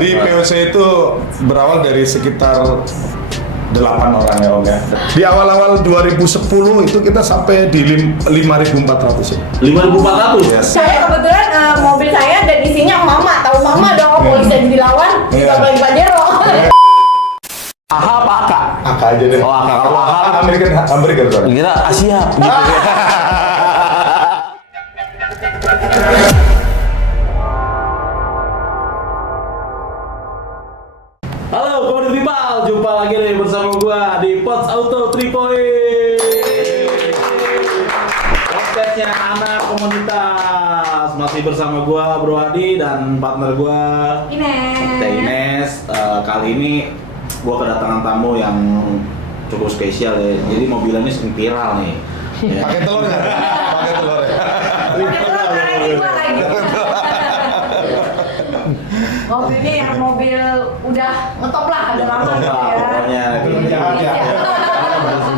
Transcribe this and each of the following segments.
Jadi POC itu berawal dari sekitar 8 orang ya Om ya. Di awal-awal 2010 itu kita sampai di 5.400 ya. 5.400? Yes. Saya kebetulan mobil saya dan isinya mama, tahu mama dong, polisi jadi dilawan, Iya. apalagi Pajero. AHA apa AKA? Aka aja deh. Oh, Aka. Kalau AHA American soalnya. kita Asia gitu ya. Halo, Komoditi People, jumpa lagi nih bersama gua di Pots Auto 3 Point. Podcastnya anak komunitas. Masih bersama gua Bro Adi dan partner gua Teh Ines. Kali ini gua kedatangan tamu yang cukup spesial ya. Jadi mobilnya ini sering viral nih. Ya. Pakai telur ya? Pakai telur ya? Mobilnya yang mobil udah ngetop lah, ada lama Ngetop lah, ya. pokoknya. Jangan ya.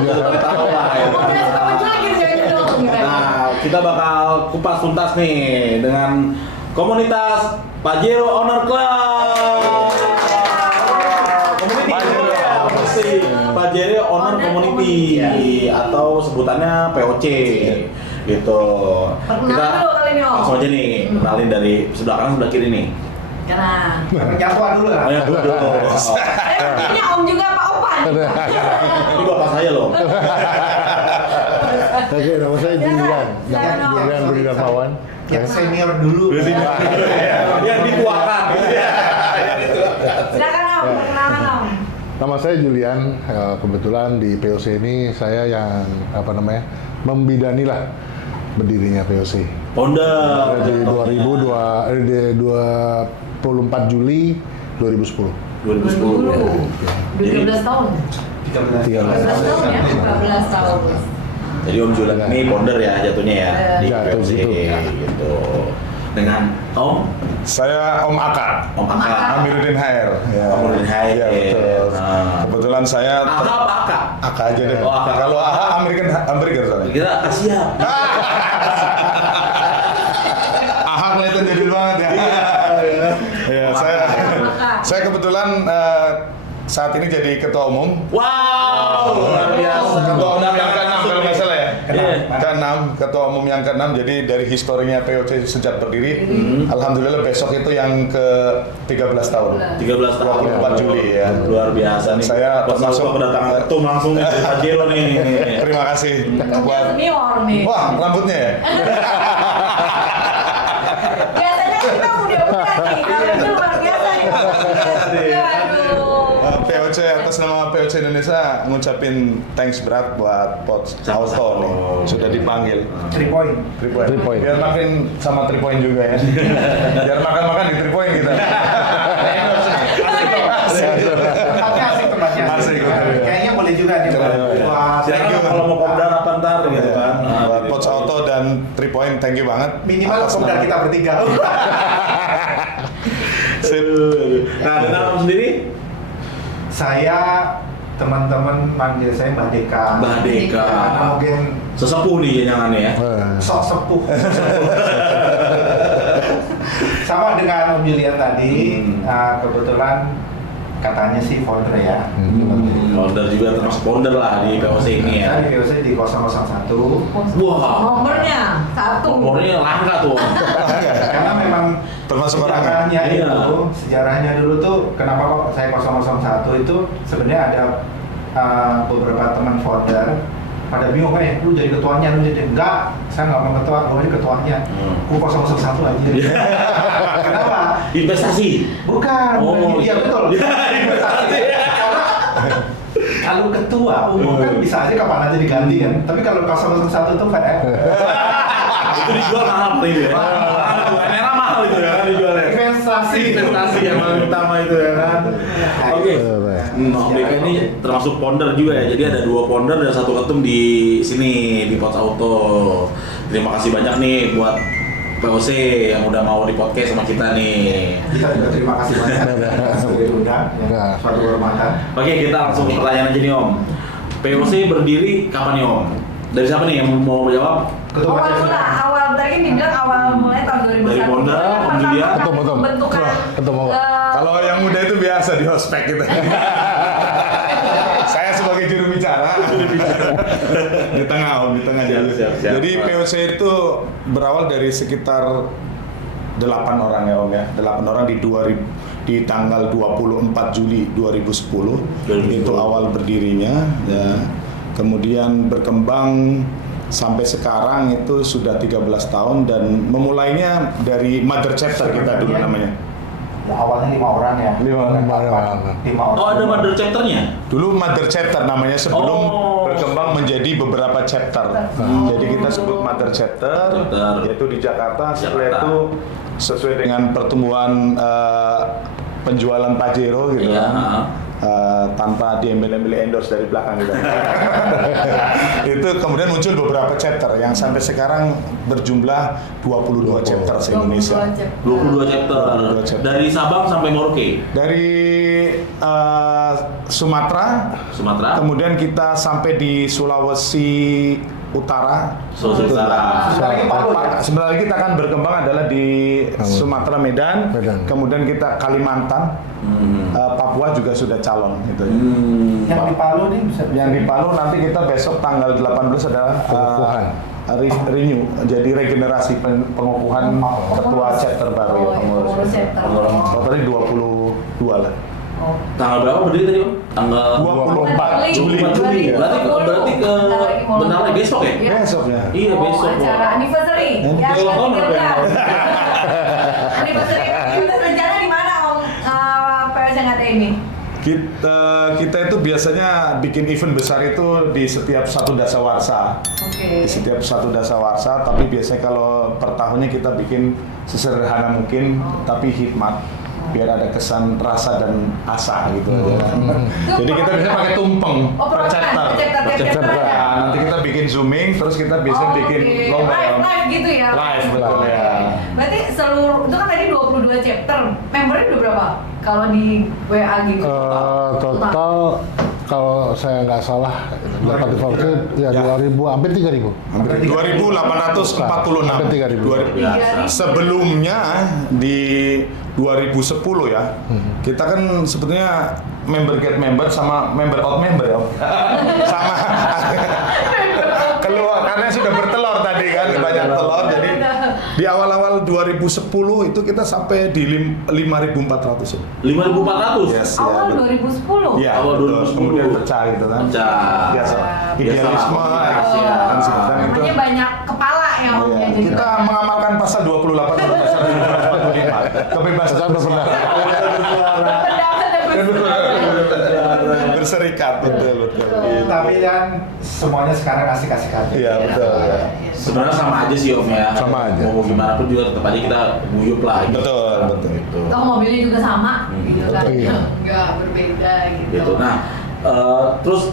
Sudah tahu lah ya. Mobilnya suka muncul lagi jangan dulu. Nah, kita bakal kupas tuntas nih dengan komunitas Pajero Owner Club. Community Pajero Owner Community atau sebutannya POC gitu. Perkenalan dulu kali ini, Om. langsung aja nih, kenalin dari sebelah kanan sebelah kiri nih. Karena Nyapa dulu lah. Ayo dulu. saya pentingnya Om juga Pak Opan. Ini bapak saya loh. Oke, nama saya Julian. Silakan, Om. Julian Budi Darmawan. Yang senior dulu. Yang dituakan. Silakan Om, perkenalan Om. Nama saya Julian. Kebetulan di POC ini saya yang membidani lah berdirinya POC. Honda. Di 24 Juli 2010. 2010. 13 tahun. 13. 13 tahun ya, 14 tahun. Jadi Om Julian ini founder ya jatuhnya ya di Jatuh POC gitu. gitu. Dengan Om Saya Om Aka. Om Aka. Amiruddin Hair. Ya. Amiruddin Hair. Ya, betul. Nah. Kebetulan saya AHA apa AKA? Aka aja deh. Oh, Aka. Kalau AHA American soalnya. Kita Asia. AHA kelihatan jadul banget ya. Iya, saya kebetulan saat ini jadi ketua umum. Wow, luar biasa. Ketua umum yang ke-6 kalau nggak salah ya. Iya. Ke-6, ketua umum yang ke-6. Jadi dari historinya POC sejak berdiri, alhamdulillah besok itu yang ke-13 tahun. 13 tahun. 24 Juli ya. Luar biasa nih. Saya termasuk kedatangan ketum langsung dari Pajero nih. Terima kasih buat. Senior nih. Wah, rambutnya ya. Biasanya kita muda-muda nih, kalau itu luar biasa nih. Aduh. POC atas nama POC Indonesia ngucapin thanks berat buat Pots Auto nih. Sudah dipanggil. 3 point. 3 point. 3 point. Biar makin sama 3 point juga ya. Biar makan-makan di 3 point kita. Tempatnya tempatnya. Asik, betul. Kayaknya boleh juga nih. Keren. Wah, Thank you. Kalau mau kopdar apa ntar gitu kan. Buat Pots Auto dan 3 point, thank you banget. minimal Atas udah nama- kita bertiga. Sip. Nah, dan Om sendiri? Saya teman-teman manggil saya Mbak Deka. Mbak Deka. Karena mungkin Sesepuh nih jangan ya. sok sepuh. Sama dengan Om Julian tadi, kebetulan katanya sih founder ya. Founder juga termasuk founder lah di POC ini ya. Saya di VOC di 001. Wah, Nomornya 1. nomornya langka tuh. Karena memang Termasuk orang. sejarahnya Iya. sejarahnya dulu tuh kenapa kok saya 001 itu sebenarnya ada beberapa teman founder pada bingung lu jadi ketuanya, lu jadi enggak, saya nggak mau ketua, gue jadi ketuanya, gue 001 aja. Kenapa? Investasi. Bukan, Oh, iya betul. Investasi. Karena kalau ketua umum kan bisa aja kapan aja diganti kan, tapi kalau 001 tuh Itu dijual mahal paling itu ya. Merah mahal itu ya kan dijualnya. Investasi yang paling utama itu ya kan. Oke. Om Deka ini termasuk founder juga ya. Jadi ada 2 founder dan 1 ketum di sini di Pots Auto. Terima kasih banyak nih buat POC yang udah mau di podcast sama kita nih. Kita juga terima kasih banyak sudah diundang, ya, suatu kehormatan. Oke, kita langsung ke pertanyaan aja nih Om. POC berdiri kapan nih Om? Dari siapa nih yang mau jawab? Ketua Awal Majelis. mula, awal tadi kan dibilang awal mulai tahun 2001. Dari founder, Om Julian. Ketum. Pembentukan Ketum. Kalau yang muda itu biasa di hospek gitu. Saya sebagai juru bicara di tengah Om, di tengah jalur. Siap. Jadi POC itu berawal dari sekitar 8 orang ya Om ya. 8 orang di tanggal 24 Juli 2010 itu awal berdirinya ya. Kemudian berkembang sampai sekarang itu sudah 13 tahun dan memulainya dari mother chapter kita dulu namanya. Ya, awalnya 5 orang ya. 5 orang. 5 orang. Oh, ada mother chapternya? Dulu mother chapter namanya sebelum berkembang menjadi beberapa chapter. Jadi kita sebut mother chapter, yaitu di Jakarta. Setelah itu sesuai dengan pertumbuhan penjualan Pajero gitu Iya. kan. Tanpa diambil-ambil endorse dari belakang gitu. Itu kemudian muncul beberapa chapter yang sampai sekarang berjumlah 22 chapter se-Indonesia. 22 chapter. Dari Sabang sampai Merauke. Dari Sumatera, kemudian kita sampai di Sulawesi Utara. Sulawesi Utara. Sebentar lagi kita akan berkembang adalah di Sumatera, Medan. Kemudian kita Kalimantan, Papua juga sudah calon gitu. Yang di Palu nih bisa. Yang di Palu nanti kita besok tanggal 18 adalah pengukuhan. Renew, jadi regenerasi pengukuhan ketua chapter baru ya, pengurus chapter. Totalnya 22 lah. Tanggal berapa berdiri tadi Om? Tanggal 24 Juli. Berarti ke bentar lagi besok ya? Besok ya. Iya besok. Acara anniversary. Ya, Ulang tahun apa ya? Anniversary. Kita rencana di mana Om? POC Ngate ini? Kita itu biasanya bikin event besar itu di setiap satu dasawarsa. Oke. Di setiap satu dasawarsa, tapi biasanya kalau per tahunnya kita bikin sesederhana mungkin, tapi hikmat. Biar ada kesan rasa dan asa gitu aja. Jadi kita biasanya pakai tumpeng per chapter. Nah, nanti kita bikin zooming, terus kita bisa bikin lomba live gitu ya. Live betul ya. Berarti seluruh itu kan tadi 22 chapter. Membernya udah berapa? Kalau di WA gitu. Total kalau saya nggak salah dapat informasi ya 2000 hampir 3000. Hampir 2.846. Hampir 3.000. Sebelumnya di 2010 ya, kita kan sebetulnya member get member sama member out member ya, sama keluar karena sudah bertelur tadi kan, banyak telur. Jadi di awal-awal 2010 itu kita sampai di 5.400 ya. 5.400? Yes, Awal ya, 2010. Iya, Awal betul. 2010. Kemudian pecah gitu kan. Pecah. Biasa. Biasa. Idealisme Rahasia. kan sebutan itu. Namanya banyak kepala yang Iya, omnya jadi. kita mengamalkan pasal 28 atau pasal 45 kebebasan berpendapat. Berserikat betul. Tapi kan semuanya sekarang asik-asik aja. Iya betul. Ya. Sebenarnya sama aja sih Om ya. Sama aja. Mau gimana pun juga tetap aja kita guyup lah. Gitu. Betul. Gitu. Toh mobilnya juga sama, gitu kan? Iya. Enggak berbeda gitu. Gitu. Nah, terus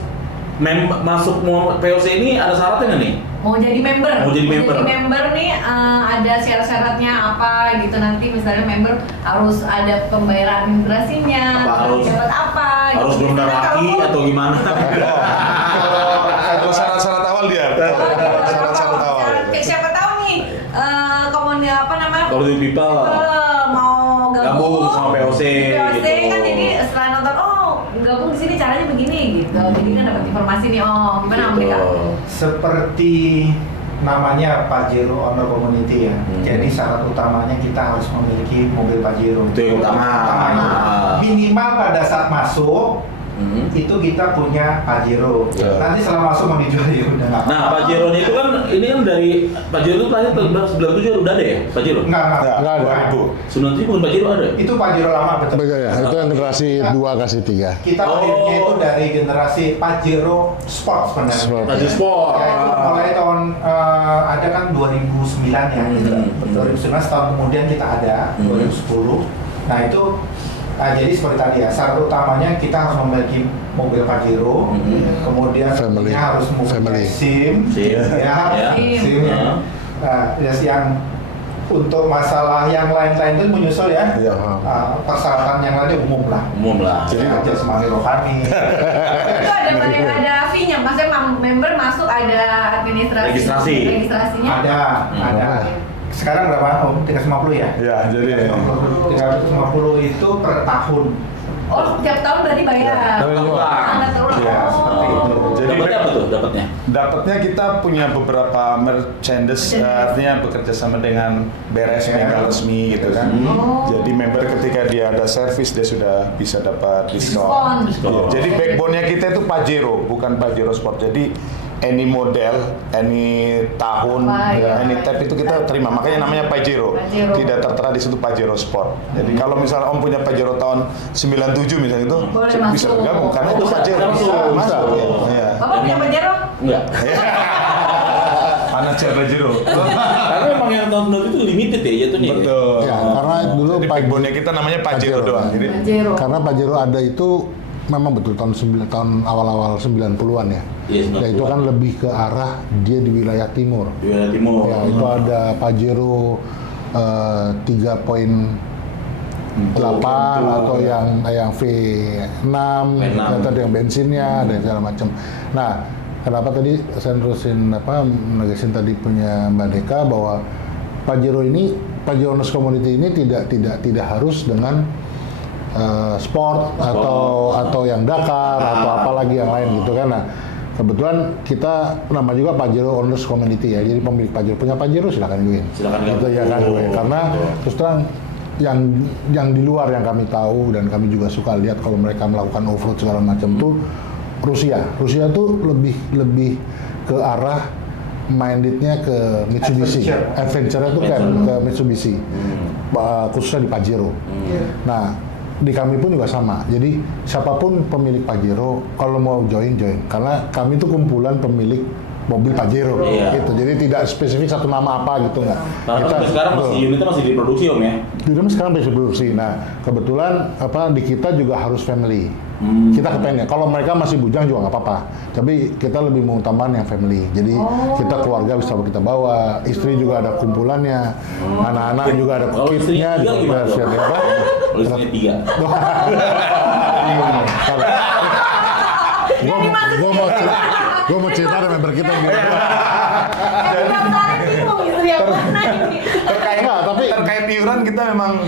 masuk POC ini ada syaratnya nggak nih? Mau jadi member. Mau jadi member nih ada syarat-syaratnya apa gitu, nanti misalnya member harus ada pembayaran administrasinya, Apa harus- dapat apa? Harus gitu. benar laki atau gimana? Kalau syarat-syarat awal dia. Syarat-syarat awal. Siapa tahu nih komunitas apa namanya? Community people. Mau Gabung sama POC POC gitu. kan, jadi setelah nonton gabung di sini caranya begini gitu. Jadi kan dapat informasi nih, gimana Om Deka? Seperti namanya Pajero Owner Community ya. Jadi syarat utamanya kita harus memiliki mobil Pajero. Itu yang utama. Minimal pada saat masuk itu kita punya Pajero. Ya. Nanti setelah masuk mau dijual ya udah nggak. Nah, Pajero itu kan ini kan dari Pajero itu terakhir tahun 97 udah ada ya Pajero? Enggak. Nggak ada. 2000. 97 bukan Pajero ada? Itu Pajero lama betul. Betul ya, itu yang generasi 2 kasih 3. Kita lahirnya itu dari generasi Pajero Sport sebenarnya. Sport. Pajero Sport. Ya, itu mulai tahun ada kan 2009 ya. 2009 tahun kemudian kita ada 2010. Nah itu jadi seperti tadi ya, syarat utamanya kita harus memiliki mobil Pajero, kemudian Family. tentunya harus mempunyai SIM. SIM, ya, Ya. SIM ya. Nah, yang untuk masalah yang lain-lain itu menyusul ya. Iya. Persyaratan yang lainnya umum lah. Umum lah. Jadi aja semani rohani. Itu ada fee-nya, maksudnya member masuk ada administrasinya. Ada. sekarang berapa Om? 350 ya? Ya, jadi 350 itu per tahun. Oh, tiap tahun berarti bayar. Standar terulang. Iya, seperti itu. Jadi Dapatnya apa tuh? Dapatnya? dapatnya kita punya beberapa merchandise, artinya bekerja sama dengan BRS bengkel resmi gitu kan. Jadi member ketika dia ada servis dia sudah bisa dapat diskon. Iya, jadi backbone-nya kita itu Pajero, bukan Pajero Sport. Jadi any model, any tahun, any type itu kita terima. Makanya namanya Pajero. Tidak tertera di situ Pajero Sport. Jadi kalau misalnya Om punya Pajero tahun 97 misalnya itu Boleh bisa masuk. bergabung karena itu Pajero. Masuk. Iya. Bapak punya Pajero? Enggak. Anak siapa Pajero? Karena memang yang tahun 90 itu limited ya jatuhnya. Betul. Ya, karena dulu Jadi backbone-nya kita namanya Pajero doang. Jadi Pajero. Karena Pajero ada itu memang betul tahun awal-awal 90-an ya. Iya, Ya itu kan lebih ke arah dia di wilayah timur. Di wilayah timur. Ya itu ada Pajero 3.8 atau yang V6, atau ada yang bensinnya dan segala macam. Nah, kenapa tadi saya terusin negesin tadi punya Mbak Deka bahwa Pajero Honest Community ini tidak harus dengan sport atau yang Dakar atau apalagi yang lain gitu kan. Nah, kebetulan kita nama juga Pajero Honest Community ya. Jadi pemilik Pajero punya Pajero silakan join. Silakan Gitu ya kan. Karena terus terang yang di luar yang kami tahu dan kami juga suka lihat kalau mereka melakukan off-road segala macam tuh Rusia tuh lebih ke arah mindednya ke Mitsubishi. Adventure-nya tuh kan ke Mitsubishi. Khususnya di Pajero. Nah, di kami pun juga sama. Jadi siapapun pemilik Pajero kalau mau join karena kami itu kumpulan pemilik mobil Pajero gitu. Jadi tidak spesifik satu nama apa gitu nggak. Karena sampai sekarang unitnya masih diproduksi Om ya. Unitnya sekarang masih diproduksi. Nah, kebetulan di kita juga harus family. Kita kepengen. Kalau mereka masih bujang juga nggak apa-apa. Tapi kita lebih mengutamakan yang family. Jadi kita keluarga bisa kita bawa, istri juga ada kumpulannya, anak-anak juga ada Kalau kitnya. istrinya gimana tuh? Apa? Kalau istrinya 3. Gue mau cerita ada member kita yang gimana. terkait iuran kita memang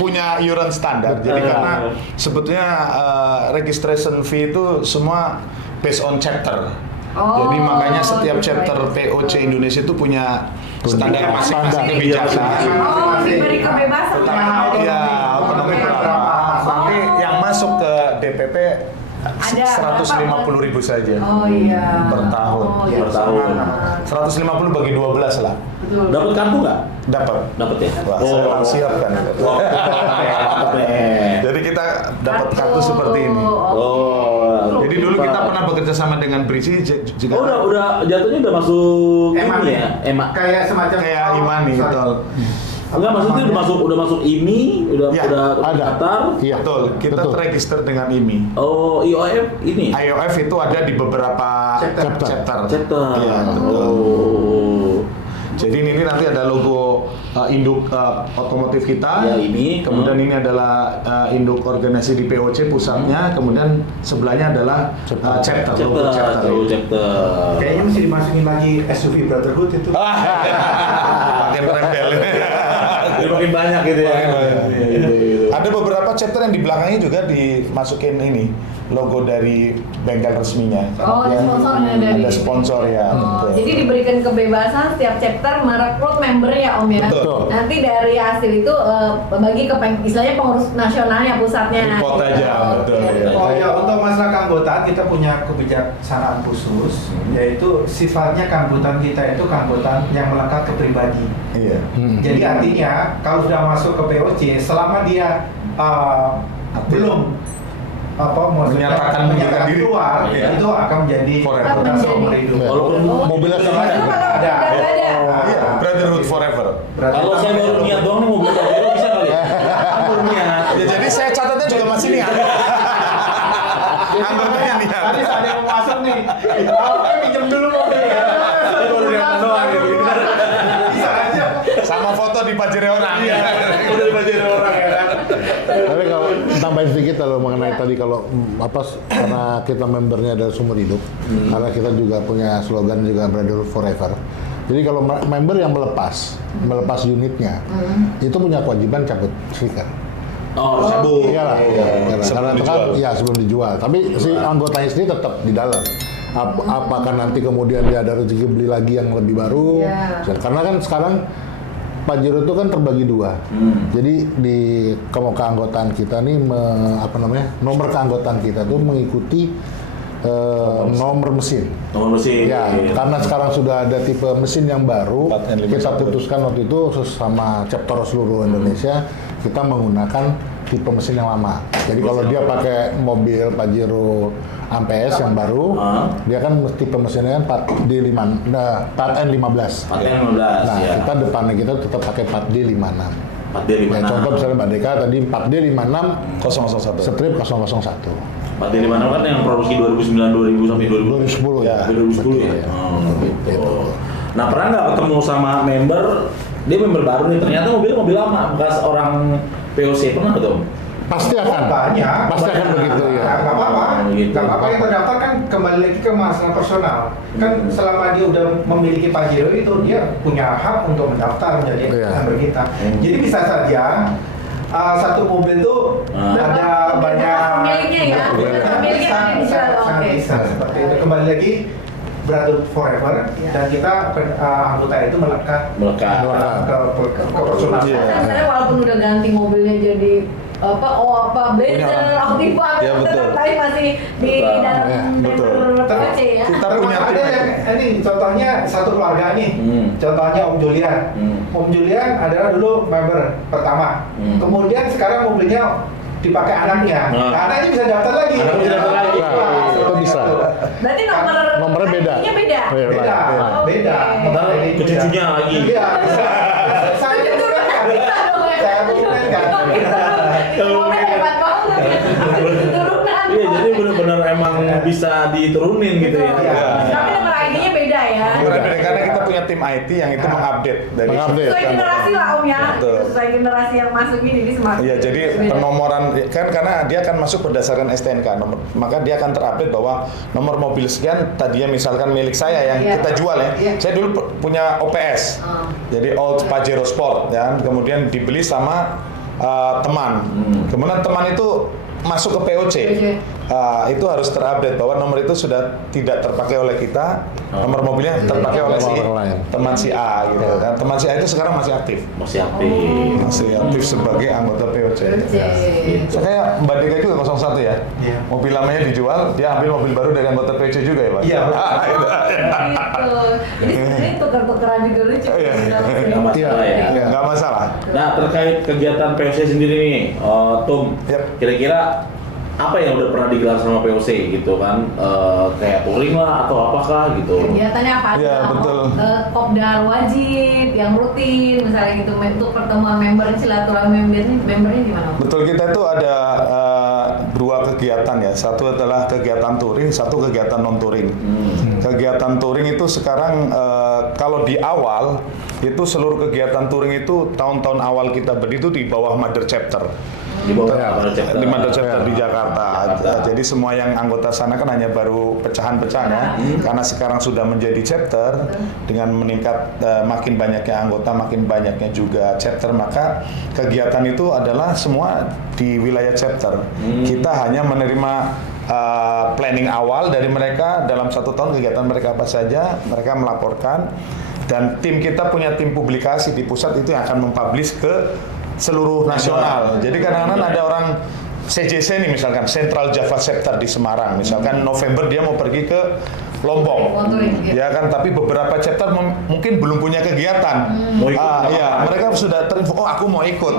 punya iuran standar. Jadi karena sebetulnya registration fee itu semua based on chapter. Jadi makanya setiap chapter POC Indonesia itu punya standar masing-masing kebijakan. Oh, diberi kebebasan ya? Iya, otonomi berapa. Nanti yang masuk ke DPP Ada 150.000 saja. Oh iya. Per tahun. Oh, iya. Per tahun. 150 bagi 12 lah. Betul. Dapat kartu nggak? Dapat. Dapat ya. Wah, saya langsung siapkan. Jadi kita dapat kartu seperti ini. Oh. Jadi dulu kita pernah bekerja sama dengan Brisi juga. Oh, udah jatuhnya udah masuk Emang ini ya. Emak. kayak semacam kayak Imani gitu. Enggak, maksudnya udah masuk IMI, udah Ya, ada. Qatar. Iya. Betul, kita Betul. terregister dengan IMI. Oh, IOF ini. IOF itu ada di beberapa chapter. Iya, betul. Oh. Jadi ini nanti ada logo induk otomotif kita. Ya, ini. Kemudian ini adalah induk organisasi di POC pusatnya. Kemudian sebelahnya adalah chapter. Logo chapter. Chapter. Kayaknya mesti dimasukin lagi SUV Brotherhood itu. Pakai rembel. Jadi makin banyak gitu ya. Ada beberapa chapter yang di belakangnya juga dimasukin ini logo dari bengkel resminya. Oh, ada sponsornya dari. Ada sponsor ya. Oh, betul. jadi diberikan kebebasan setiap chapter merekrut member ya Om ya. Betul. Nanti dari hasil itu bagi ke istilahnya pengurus nasionalnya pusatnya. Report aja, betul, Oke. ya. Oh ya, untuk masalah keanggotaan kita punya kebijaksanaan khusus, yaitu sifatnya keanggotaan kita itu keanggotaan yang melekat ke pribadi. Iya. Jadi artinya kalau sudah masuk ke POC, selama dia belum Menyatakan mengundurkan diri. keluar, Iya. itu akan menjadi Forever. anggota seumur hidup. Walaupun mobilnya Justru sama kalau Ada. nggak ada. Iya, Brotherhood Forever. Berarti kalau saya baru niat doang nih mau beli Pajero bisa kali ya? Baru niat. Ya jadi saya catatnya juga masih nih. Anggotanya nih. tadi ada yang mau masuk nih. Oke, pinjam dulu mobilnya. Saya baru niat doang gitu. Bisa aja. Sama foto di Pajero orang. Iya, udah Pajero orang ya kan. Tapi kalau tambahin sedikit kalau mengenai tadi kalau karena kita membernya dari seumur hidup, karena kita juga punya slogan juga Brotherhood Forever. Jadi kalau member yang melepas unitnya, itu punya kewajiban cabut stiker. Oh, cabut. Iyalah, Sebelum karena itu dijual. kan, ya sebelum dijual. Tapi si anggotanya sendiri tetap di dalam. Apakah nanti kemudian dia ada rezeki beli lagi yang lebih baru? Iya. Karena kan sekarang Pajero itu kan terbagi dua. Jadi di keanggotaan kita nih, nomor keanggotaan kita tuh mengikuti nomor mesin. Nomor mesin. Ya, karena sekarang sudah ada tipe mesin yang baru, 4N51. kita putuskan waktu itu sama chapter seluruh Indonesia, kita menggunakan tipe mesin yang lama. Jadi kalau dia pakai mobil Pajero Ampes yang baru, dia kan tipe mesinnya kan 4N15. 4N15. Nah, Ya. kita depannya kita tetap pakai 4D56. 4D56. Ya, contoh misalnya Mbak Deka tadi 4D56 001. strip 001. 4D56 kan yang produksi 2009, 2000 sampai 2010. 2010 ya. 2010 ya. Betul. Oh, gitu. Gitu. Nah, pernah nggak ketemu sama member, dia member baru nih, ternyata mobil lama, bekas orang POC, pernah nggak tuh? Pasti akan. Banyak. Pasti akan begitu ya. Nggak apa-apa. Gitu. Nggak apa-apa yang terdaftar kan kembali lagi ke masalah personal. Kan selama dia udah memiliki Pajero itu dia punya hak untuk mendaftar menjadi Iya. member kita. Jadi bisa saja satu mobil itu ada banyak Pemiliknya ya, pemiliknya sangat yang dijual, oke. bisa seperti itu. Kembali lagi Brother Forever dan kita anggota itu melekat Melekat. ke personal. Misalnya walaupun udah ganti mobilnya jadi Blazer, Activa, Ya, betul. tapi masih di Betul. dalam Ya, betul. member POC ya. Kita punya ada tim yang ini contohnya satu keluarga nih. Contohnya Om Julian. Om Julian adalah dulu member pertama. Kemudian sekarang mobilnya dipakai anaknya. Anaknya bisa daftar lagi. Anaknya bisa daftar lagi. Nah, itu bisa. Berarti Nomornya beda. ID-nya beda. Iya. Beda, Oke. beda. Ntar ke cucunya lagi. Iya, bisa. Saya Keturunan buktikan. bisa dong ya. Saya buktikan. Mobil hebat banget. Keturunan. Iya, jadi benar-benar emang bisa diturunin gitu ya. Iya. Tapi nomor ID-nya beda ya. Karena kita punya tim IT yang itu mengupdate dari Mengupdate. Sesuai generasi lah Om ya. Betul. Sesuai generasi yang masuk ini jadi semakin. Iya, jadi beda. penomoran kan karena dia akan masuk berdasarkan STNK nomor, maka dia akan terupdate bahwa nomor mobil sekian tadinya misalkan milik saya yang Iya. kita jual ya. Iya. Saya dulu punya OPS. Jadi Old Pajero Sport ya, kemudian dibeli sama teman. Kemudian teman itu masuk ke POC. Itu harus terupdate bahwa nomor itu sudah tidak terpakai oleh kita, nomor mobilnya terpakai oleh si Nomor lain. teman si A gitu. Dan teman si A itu sekarang masih aktif. Masih aktif. Masih aktif sebagai anggota POC. POC. Saya Mbak Deka juga 01 ya. Iya. Mobil lamanya dijual, dia ambil mobil baru dari anggota POC juga ya, Pak? Iya. Gitu. Jadi sebenarnya tuker-tukeran juga lucu. Iya. Nggak masalah ya. Ya, nggak masalah. Nah, terkait kegiatan POC sendiri nih, Tum, Yap. kira-kira apa yang udah pernah digelar sama POC gitu kan? Kayak touring lah atau apakah gitu? Kegiatannya apa aja? Iya, betul. Kopdar wajib, yang rutin, misalnya gitu untuk pertemuan member, silaturahmi membernya gimana? Betul, kita itu ada dua kegiatan ya. Satu adalah kegiatan touring, satu kegiatan non touring. Kegiatan touring itu sekarang kalau di awal itu seluruh kegiatan touring itu tahun-tahun awal kita berdiri itu di bawah Mother Chapter. Di bawah Ya, Mother Chapter. Di Mother Chapter di Jakarta. Jakarta. Jadi semua yang anggota sana kan hanya baru pecahan-pecahan ya. Karena sekarang sudah menjadi chapter dengan meningkat makin banyaknya anggota, makin banyaknya juga chapter, maka kegiatan itu adalah semua di wilayah chapter. Kita hanya menerima planning awal dari mereka dalam 1 tahun kegiatan mereka apa saja, mereka melaporkan dan tim kita punya tim publikasi di pusat itu yang akan mempublish ke seluruh nasional. Jadi kadang-kadang ada orang CJC nih misalkan Central Java Chapter di Semarang, misalkan November dia mau pergi ke Lombok, ya kan? Tapi beberapa chapter mungkin belum punya kegiatan. Mau ikut nggak Iya, apa-apa. mereka sudah terinfo, oh aku mau ikut.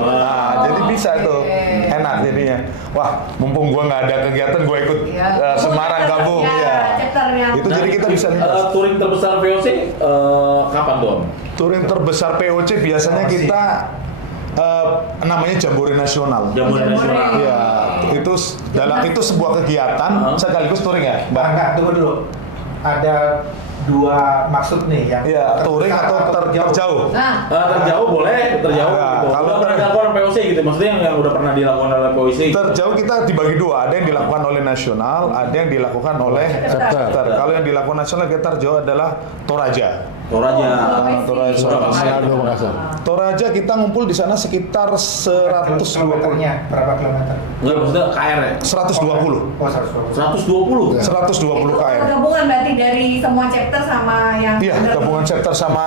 Jadi bisa tuh, enak jadinya. Wah, mumpung gua nggak ada kegiatan, gua ikut Semarang gabung. Ya. Itu jadi kita bisa lintas. Touring terbesar VOC kapan tuh? Om? Touring terbesar POC biasanya kita namanya Jambore Nasional. Jambore Nasional. Iya, itu sebuah kegiatan sekaligus touring ya, Mbak. Enggak, tunggu dulu. Ada dua maksud nih yang Iya, touring atau terjauh. Nah, Terjauh boleh, terjauh Nah, gitu. kalau Udah pernah dilakukan POC gitu, maksudnya yang udah pernah dilakukan oleh POC. Terjauh kita dibagi dua, ada yang dilakukan oleh nasional, ada yang dilakukan oleh Chapter. chapter. Kalau yang dilakukan nasional kita terjauh adalah Toraja. Toraja. Toraja. Manado, Makassar. Toraja kita ngumpul di sana sekitar 120. Kilometernya berapa kilometer? Enggak, maksudnya KR ya? 120. Oh 120. 120? 120 KM. Gabungan berarti dari semua chapter sama yang Iya, gabungan chapter sama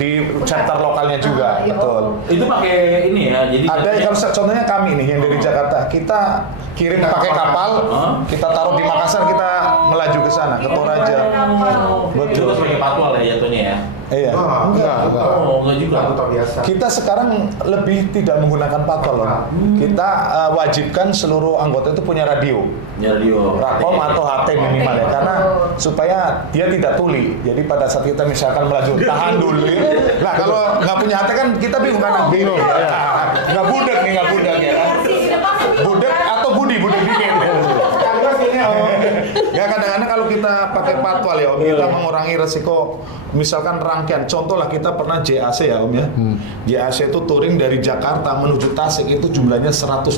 di chapter lokalnya juga, Iya. betul. Itu pakai ini ya, jadi Ada kalau contohnya kami nih yang dari Jakarta, kita kirim pakai kapal, kita taruh di Makassar, kita melaju ke sana, ke Toraja. Itu Betul. sebagai patwal ya jatuhnya ya? Iya. Enggak. Oh, enggak juga. Atau biasa. Kita sekarang lebih tidak menggunakan patwal loh. Kita wajibkan seluruh anggota itu punya radio. Ya radio. Rakom atau HT minimal ya, karena supaya dia tidak tuli. Jadi pada saat kita misalkan melaju, tahan dulu. Nah kalau nggak punya HT kan kita bingung kan bingung. Ya. Nggak budek nih, nggak budek ya kan. Budek atau budek dikit. Ya kadang-kadang kalau kita pakai patwal ya Om, kita mengurangi resiko. Misalkan rangkaian, contoh lah kita pernah JAC ya Om ya. JAC itu touring dari Jakarta menuju Tasik itu jumlahnya 108.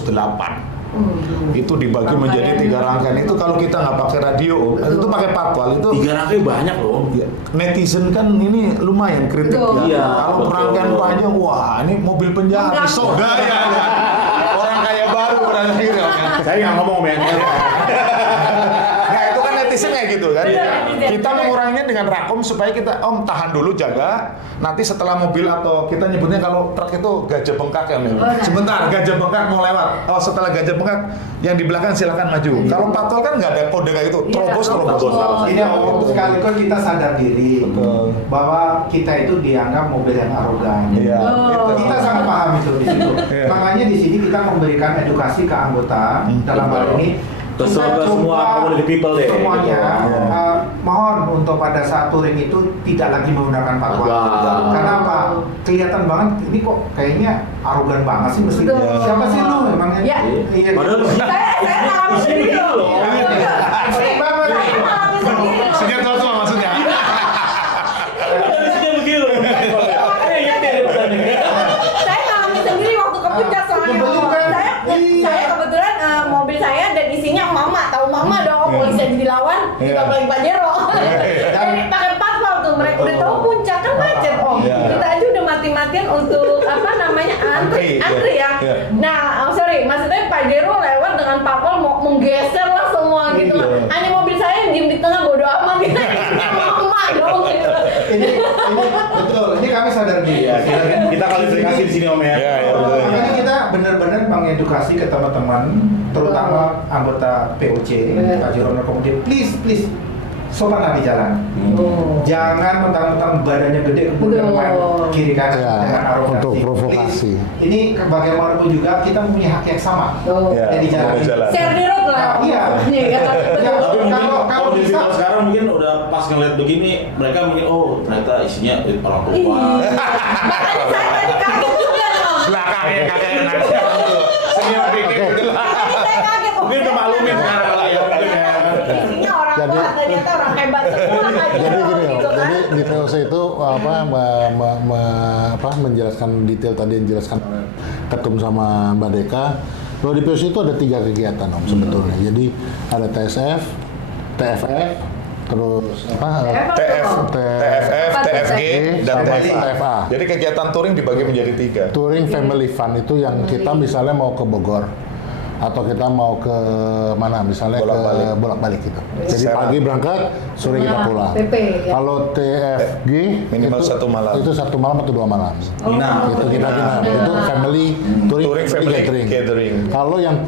Itu dibagi menjadi 3 rangkaian. Itu kalau kita nggak pakai radio Om, itu pakai patwal itu 3 rangkai banyak loh. ya, netizen kan ini lumayan kritik Betul. ya. Iya, Kalau betul. rangkaian panjang, wah ini mobil penjahat, Mengganggu. so gaya kan. Orang kaya baru orang gitu kan. Saya nggak ngomong ya. Nah itu kan netizen kayak gitu kan. Benar, netizen. Kita menguranginya dengan rakom supaya kita Om tahan dulu jaga. Nanti setelah mobil atau kita nyebutnya kalau truk itu gajah bengkak ya Mil. Sebentar gajah bengkak mau lewat. Oh setelah gajah bengkak yang di belakang silakan maju. Kalau patwal kan nggak ada kode kayak itu. Terobos. Ini Om, sekaligus kita sadar diri Betul. bahwa kita itu dianggap mobil yang arogan. Iya. Oh. Gitu. Kita sangat paham itu di situ. Iya. Makanya di sini kita memberikan edukasi ke anggota dalam hal ini. Ke kita semua coba community people deh, semuanya gitu. mohon untuk pada saat touring itu tidak lagi menggunakan patwal. Patwal. Karena apa? Kelihatan banget ini kok kayaknya arogan banget sih mesti. Betul. Siapa sih lu emangnya? Ya. Iya. Padahal Saya ngalamin sendiri loh. loh. Sering banget. Saya ngalamin sendiri loh. Sekian tua maksudnya. Dari sini begitu loh. Saya ngalamin sendiri waktu ke puncak soalnya. Nyebelin kan? Saya kebetulan mobil saya dan isinya mama, tahu mama dong polisi yang dilawan, Iya. kita paling Pajero. Jadi pakai patwal tuh mereka udah tahu puncak kan macet Om. Iya. Kita aja udah mati-matian untuk apa namanya antri ya. Iya. Nah, sorry, maksudnya Pajero lewat dengan patwal mau menggeser lah semua gitu. Iya. Hanya mobil saya yang diem di tengah bodo amat gitu. Isinya mama dong. Gitu. Ini betul. Ini kami sadar diri. Ya, kita klarifikasi di sini Om ya. Iya, iya, betul. Makanya kita benar-benar mengedukasi ke teman-teman, terutama anggota POC, Pak Jirono kemudian, please, sopan di jalan. Jangan mentang-mentang badannya gede kemudian Betul. main kiri kanan Ya, dengan arogansi. untuk provokasi. Please. Ini bagaimanapun juga kita mempunyai hak yang sama. Iya, Jadi jalan. jalan. Share di road lah. Iya. Iya kan? Betul. Tapi mungkin Kalau kalau di bisa- sekarang mungkin udah pas ngeliat begini, mereka mungkin oh ternyata isinya orang tua. Iya. Makanya saya tadi kaget juga loh. Belakangnya kakeknya nanti. Senyum dikit. Makanya saya kaget. Mungkin udah maklumin sekarang lah ya. Isinya orang Jadi- tua ternyata orang hebat semua aja. Jadi gini loh, gitu kan. jadi di POC itu menjelaskan detail tadi yang dijelaskan oleh Ketum sama Mbak Deka. Kalau di POC itu ada 3 kegiatan Om sebetulnya. Jadi ada TSF, TFF, terus TFF, TFG, dan sama TFA. TFA. Jadi kegiatan touring dibagi menjadi 3. Touring Family Fun itu yang kita misalnya mau ke Bogor atau kita mau ke mana misalnya Bolak-balik. ke bolak-balik gitu. Jadi Serang. pagi berangkat, sore kita pulang. PP, ya. Kalau TFG Minimal itu, 1 malam. Itu 1 malam atau 2 malam. Nah, Itu kita itu family Touring family gathering. Kalau yang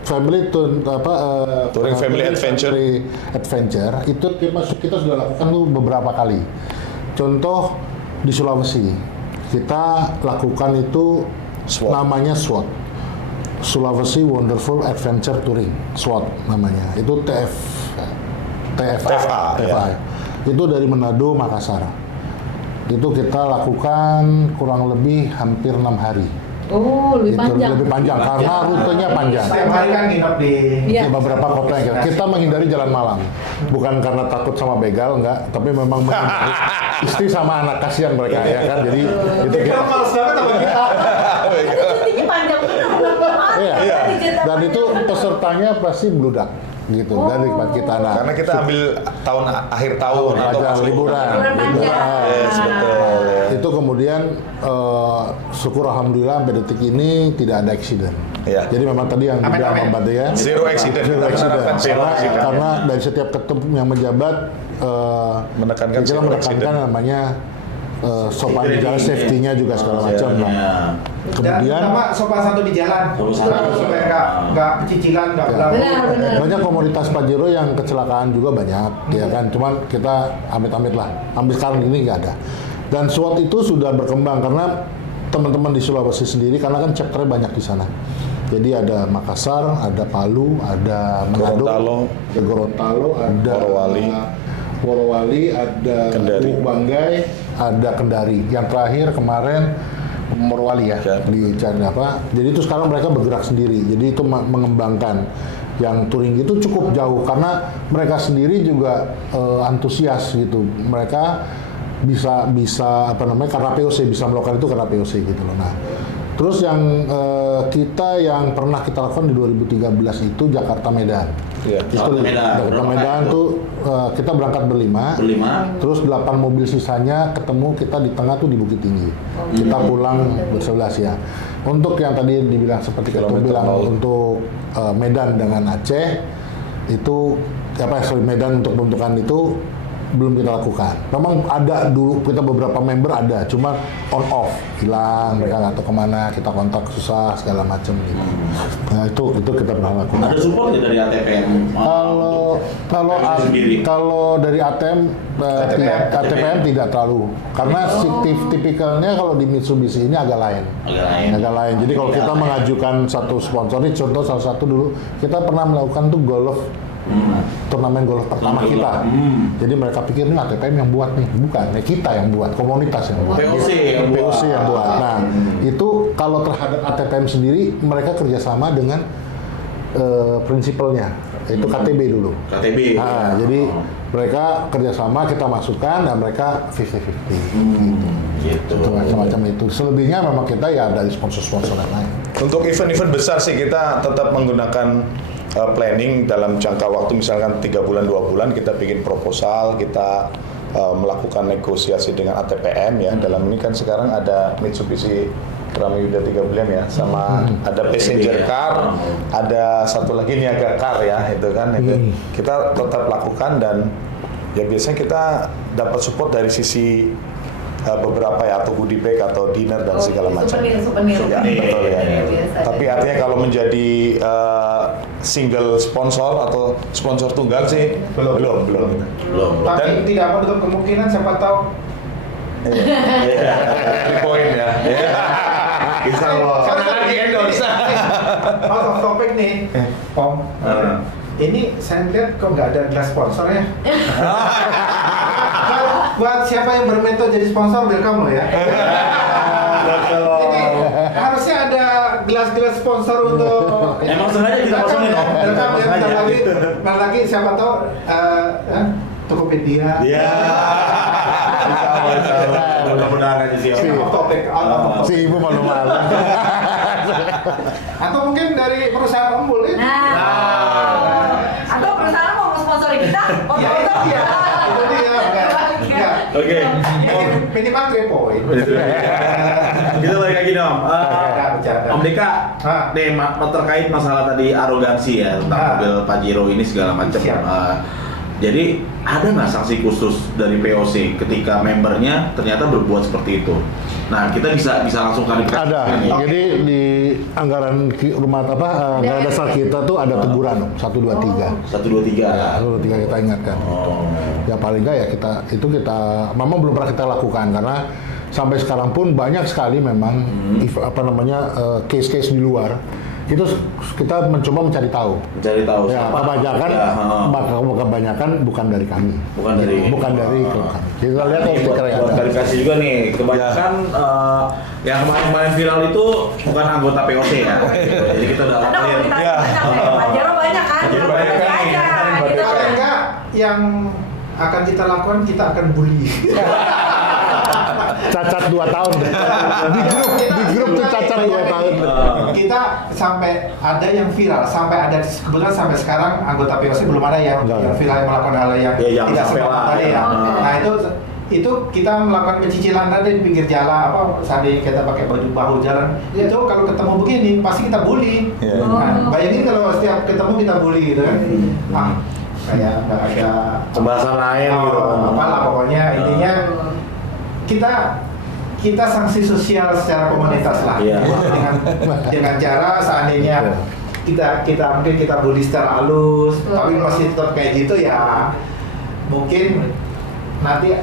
family Touring family adventure itu kita sudah lakukan tuh beberapa kali. Contoh di Sulawesi kita lakukan itu SWAT. namanya SWAT. Sulawesi Wonderful Adventure Touring, SWAT namanya. Itu TFA. ya. Itu dari Manado, Makassar. Itu kita lakukan kurang lebih hampir 6 hari. Oh, lebih Itu panjang. lebih panjang karena rutenya panjang. Setiap hari kan nginep di Iya. Di beberapa kota yang kita menghindari jalan malam. Bukan karena takut sama begal, enggak, tapi memang menghindari istri sama anak, kasihan mereka ya kan. Jadi itu Kita males banget sama kita. Cutinya panjang bener. Iya. Dan itu pesertanya pasti bludak. gitu dari nikmat kita. Nah, Karena kita ambil tahun akhir tahun atau ada pas liburan. Liburan panjang. Yes, betul. Ya. Itu kemudian syukur alhamdulillah sampai detik ini tidak ada accident. Iya. Jadi memang tadi yang Amin, dibilang amin. Mbak Dea, Zero accident. zero Kita accident. menerapkan zero accident. Karena dari setiap ketemu yang menjabat Menekankan kita zero menekankan accident. namanya sopan di jalan, safety-nya juga segala macam. Iya. Nah, kemudian dan sama sopan satu di jalan. Sopan satu. Supaya nggak kecicilan, nggak Ya. berlalu. Benar. banyak komunitas Pajero yang kecelakaan juga banyak, ya kan. Cuman kita amit-amit lah. Sampai sekarang ini nggak ada. Dan SWOT itu sudah berkembang karena teman-teman di Sulawesi sendiri, karena kan chapternya banyak di sana. Jadi ada Makassar, ada Palu, ada Manado, Gorontalo. ada Gorontalo, ada Morowali, ada Kendari. Banggai, ada Kendari. Yang terakhir kemarin Morowali ya, Ya. di apa. Jadi itu sekarang mereka bergerak sendiri. Jadi itu mengembangkan yang touring itu cukup jauh karena mereka sendiri juga antusias gitu. Mereka bisa apa namanya, karena POC bisa melakukan itu karena POC gitu loh. Nah, terus yang kita yang pernah kita lakukan di 2013 itu Jakarta Medan. Iya. Itu Jakarta Medan. Jakarta Berapa Medan itu? tuh kita berangkat berlima. Terus 8 mobil sisanya ketemu kita di tengah tuh di Bukit Tinggi. Kita pulang bersebelas ya. Untuk yang tadi dibilang seperti Ketua Kilometer bilang nol. untuk Medan dengan Aceh itu Medan untuk pembentukan itu belum kita lakukan. Memang ada dulu kita beberapa member ada, cuma on off hilang, mereka nggak tahu kemana, kita kontak susah segala macam gitu. Nah itu kita pernah lakukan. Ada support nggak dari ATPM? Kalau dari ATM ATPM tidak terlalu, karena tipikalnya kalau di Mitsubishi ini agak lain. Agak lain. Jadi kalau kita mengajukan satu sponsor, ini contoh salah satu dulu kita pernah melakukan tuh golf. Turnamen golf pertama kita. Jadi mereka pikir ini ATPM yang buat nih, bukan, ya kita yang buat, komunitas yang buat. POC yang buat. POC yang buat. Nah, itu kalau terhadap ATPM sendiri mereka kerjasama dengan prinsipalnya, itu KTB dulu. KTB. Nah, jadi mereka kerjasama, kita masukkan dan mereka 50-50 gitu. Gitu. Itu macam-macam itu. Selebihnya memang kita ya dari sponsor-sponsor yang lain. Untuk event-event besar sih kita tetap menggunakan planning dalam jangka waktu misalkan 3 bulan 2 bulan kita bikin proposal, kita melakukan negosiasi dengan ATPM ya. Dalam ini kan sekarang ada Mitsubishi Pramayuda 3 bulan ya, sama ada passenger car, ada satu lagi niaga car ya, itu kan itu kita tetap lakukan. Dan ya biasanya kita dapat support dari sisi beberapa ya, atau goodie bag atau dinner dan segala macam. Souvenir. Ya, betul ya. Biasa. Tapi artinya kalau menjadi single sponsor atau sponsor tunggal sih Belum. belum. Tapi Dan- tidak menutup kemungkinan siapa tahu. Poin ya. Bisa loh. Karena di endorse. out of topic nih, Om. Ini saya lihat kok nggak ada gelas sponsor ya. Buat siapa yang bermentor jadi sponsor, welcome lo ya. Ini harusnya ada gelas-gelas sponsor untuk. Emang sengaja kita kosongin, Om. Welcome ya, Sengaja. bentar lagi siapa tahu Tokopedia. Iya. Insya Allah. Mudah-mudahan aja sih. Ini off topic, out of topic. Si ibu malu-malu. Atau mungkin dari perusahaan Om boleh. Nah, atau perusahaan mau sponsori kita? Ya, itu dia. Itu dia. Enggak. Oke. Minimal 3 poin. Kita balik lagi dong. Bercanda. Om Deka, Ah. nih terkait masalah tadi arogansi ya tentang Ah. mobil Pajero ini segala macam. Siap. Jadi ada nggak sanksi khusus dari POC ketika membernya ternyata berbuat seperti itu? Nah kita bisa langsung klarifikasi. Ada. ini. Jadi di anggaran anggaran dasar kita tuh ada teguran 1 2 3. 1, 2, 3. Ya, 1 2 3 kita ingatkan. Oh. Ya paling enggak ya kita memang belum pernah kita lakukan karena sampai sekarang pun banyak sekali memang case-case di luar itu kita mencoba mencari tahu. Mencari tahu. Ya, siapa. kebanyakan Ya, kebanyakan bukan dari kami. Bukan dari klub kami. Kita lihat Ini stiker yang buat ada. klarifikasi juga nih, kebanyakan yang kemarin viral itu bukan anggota POC ya. Gitu. Jadi kita udah Ada clear. komunitas Ya. banyak ya. Pajero banyak kan? Pajero banyak kan, Aja, iya. gitu. Paling enggak yang akan kita lakukan, kita akan bully. cacat 2 tahun. Di grup tuh cacat 2 tahun. Kita sampai ada yang viral, sampai ada kebetulan sampai sekarang anggota POC belum ada yang viral yang melakukan hal yang Ya, jangan tidak sampai sempat lah. tadi ya. Oke. Nah itu kita melakukan pencicilan tadi di pinggir jalan apa seandainya kita pakai baju bahu jalan Iya. itu kalau ketemu begini pasti kita bully. Iya. Nah, bayangin kalau setiap ketemu kita bully gitu kan. Ah, kayak nggak ada Pembahasan lain gitu. apalah pokoknya intinya kita sanksi sosial secara komunitas lah. Iya. dengan cara seandainya kita mungkin kita bully secara halus tapi masih tetap kayak gitu ya mungkin nanti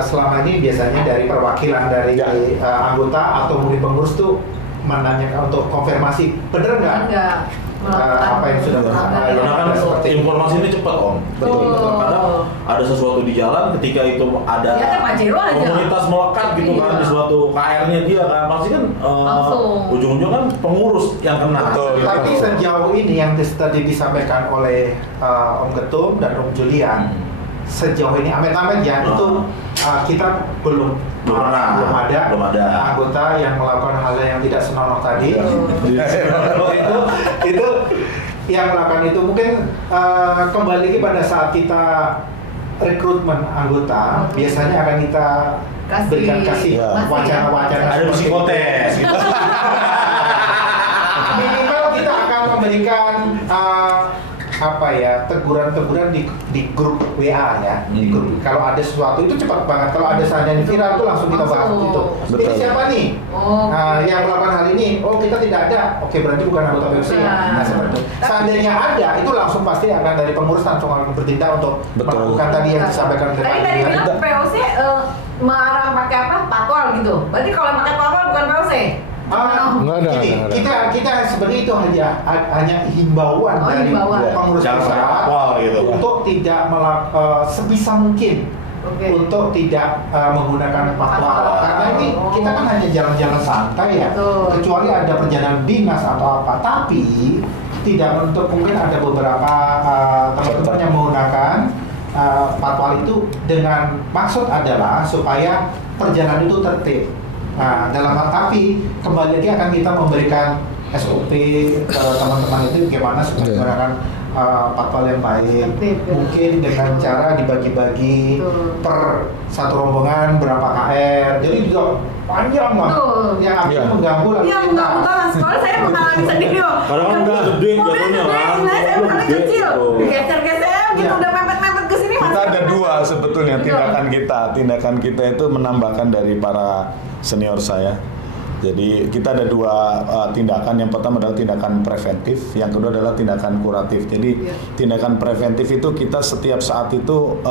selama ini biasanya dari perwakilan dari anggota atau mungkin pengurus tuh menanyakan untuk konfirmasi bener nggak Enggak. apa yang sudah Karena kan seperti itu. informasi ini cepat Om. Betul. Kadang ada sesuatu di jalan ketika itu ada Ya, kan Pajero aja. komunitas melekat gitu kan Iya. di suatu KR-nya dia kan pasti kan Langsung. ujung-ujungnya kan pengurus yang kena. Betul. Tapi sejauh ini yang tadi disampaikan oleh Om Ketum dan Om Julian, sejauh ini amit-amit ya itu kita belum ada anggota yang melakukan hal yang tidak senonoh tadi. itu yang melakukan itu mungkin kembali lagi pada saat kita rekrutmen anggota biasanya akan kita kasih Ya. wacana-wacana Ada seperti psikotes. itu. Minimal kita akan memberikan teguran-teguran di grup WA ya. Di grup kalau ada sesuatu itu cepat banget. Kalau ada seandainya viral itu langsung kita bahas Langsung. itu. Betul. Ini siapa nih? Oh. Yang melakukan hal ini? Oh kita tidak ada. Oke berarti bukan anggota POC ya. Bukan. Nah seperti itu. Seandainya ada itu langsung pasti akan dari pengurus langsung akan bertindak untuk Betul. melakukan tadi yang disampaikan oleh Pak Tadi Julian. bilang POC melarang pakai apa? Patwal gitu. Berarti kalau yang pakai patwal bukan POC. Nggak ada, Ini, nggak ada. kita sebenarnya itu hanya himbauan Oh, dari himbauan. pengurus Jangan besar pakai patwal gitu. untuk tidak sebisa mungkin Oke. untuk tidak menggunakan patwal Patwal. karena ini kita kan hanya jalan-jalan santai ya Betul. kecuali ada perjalanan dinas atau apa tapi tidak untuk mungkin ada beberapa teman-teman yang menggunakan patwal itu dengan maksud adalah supaya perjalanan itu tertib. Nah, dalam hal tapi kembali lagi akan kita memberikan SOP ke teman-teman itu bagaimana supaya Iya. menggunakan patwal yang baik. Tertib, ya. Mungkin dengan cara dibagi-bagi Betul. per satu rombongan berapa KR. Jadi juga panjang mah. Betul. Yang akhirnya Iya. mengganggu lalu Iya, lintas. enggak banget. Soalnya saya mengalami sendiri loh. Kadang kan udah gede Mobil jatuhnya gede, kan. sebenarnya saya Mobil mobilnya gede, kecil. tuh. Geser-geser gitu, Iya. udah mepet-mepet ke sini. Kita masih ada mepet. dua sebetulnya Betul. tindakan kita itu menambahkan dari para senior saya. Jadi kita ada dua tindakan. Yang pertama adalah tindakan preventif, yang kedua adalah tindakan kuratif. Jadi Iya. tindakan preventif itu kita setiap saat itu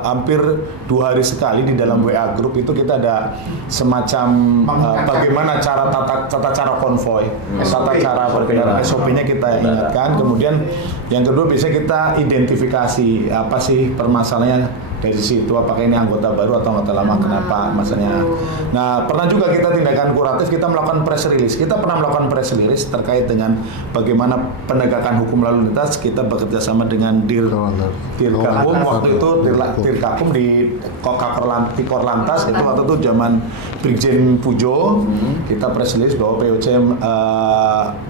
hampir 2 hari sekali di dalam WA group itu kita ada semacam bagaimana tata cara konvoy, tata cara berkendara, SOP-nya kita ingatkan. Kemudian yang kedua biasanya kita identifikasi apa sih permasalahannya dari situ, apakah ini anggota baru atau anggota lama, kenapa masalahnya. Nah, pernah juga kita tindakan kuratif, kita melakukan press release. Kita pernah melakukan press release terkait dengan bagaimana penegakan hukum lalu lintas. Kita bekerja sama dengan Dirgakum, waktu itu Dirgakum di Korlantas, itu waktu itu zaman Brigjen Pujo. Kita press release bahwa POC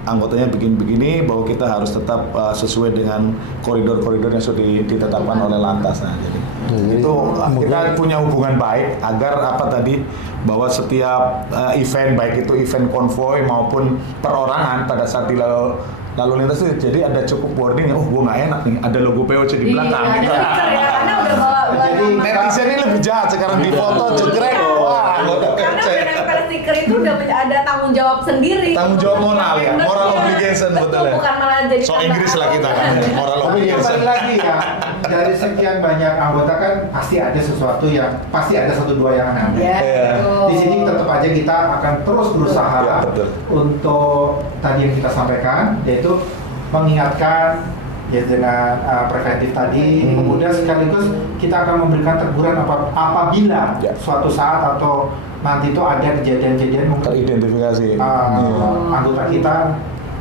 anggotanya begini-begini, bahwa kita harus tetap sesuai dengan koridor-koridor yang sudah ditetapkan oleh Lantas. Nah, jadi itu kita punya hubungan baik agar bahwa setiap event baik itu event konvoy maupun perorangan pada saat di lalu lintas itu jadi ada cukup wording, oh gue nggak enak nih ada logo POC di belakang Iya, gitu. ada stiker ya, karena udah bawa Jadi, Netizen ini lebih jahat sekarang di foto cekrek, wah anggota karena POC. udah nempel stiker itu udah ada tanggung jawab sendiri. Tanggung jawab moral ya, moral Betul. obligation, betul ya. Bukan malah jadi So Inggris lah kita kan, moral Tapi obligation. kembali lagi ya, dari sekian banyak anggota kan pasti ada sesuatu yang pasti ada 1-2 yang aneh. Ya, Iya. betul. Di sini tetap aja kita akan terus berusaha Ya, betul. untuk tadi yang kita sampaikan, yaitu mengingatkan ya dengan preventif tadi, kemudian sekaligus kita akan memberikan teguran apabila Ya. suatu saat atau nanti itu ada kejadian-kejadian mungkin Teridentifikasi. anggota kita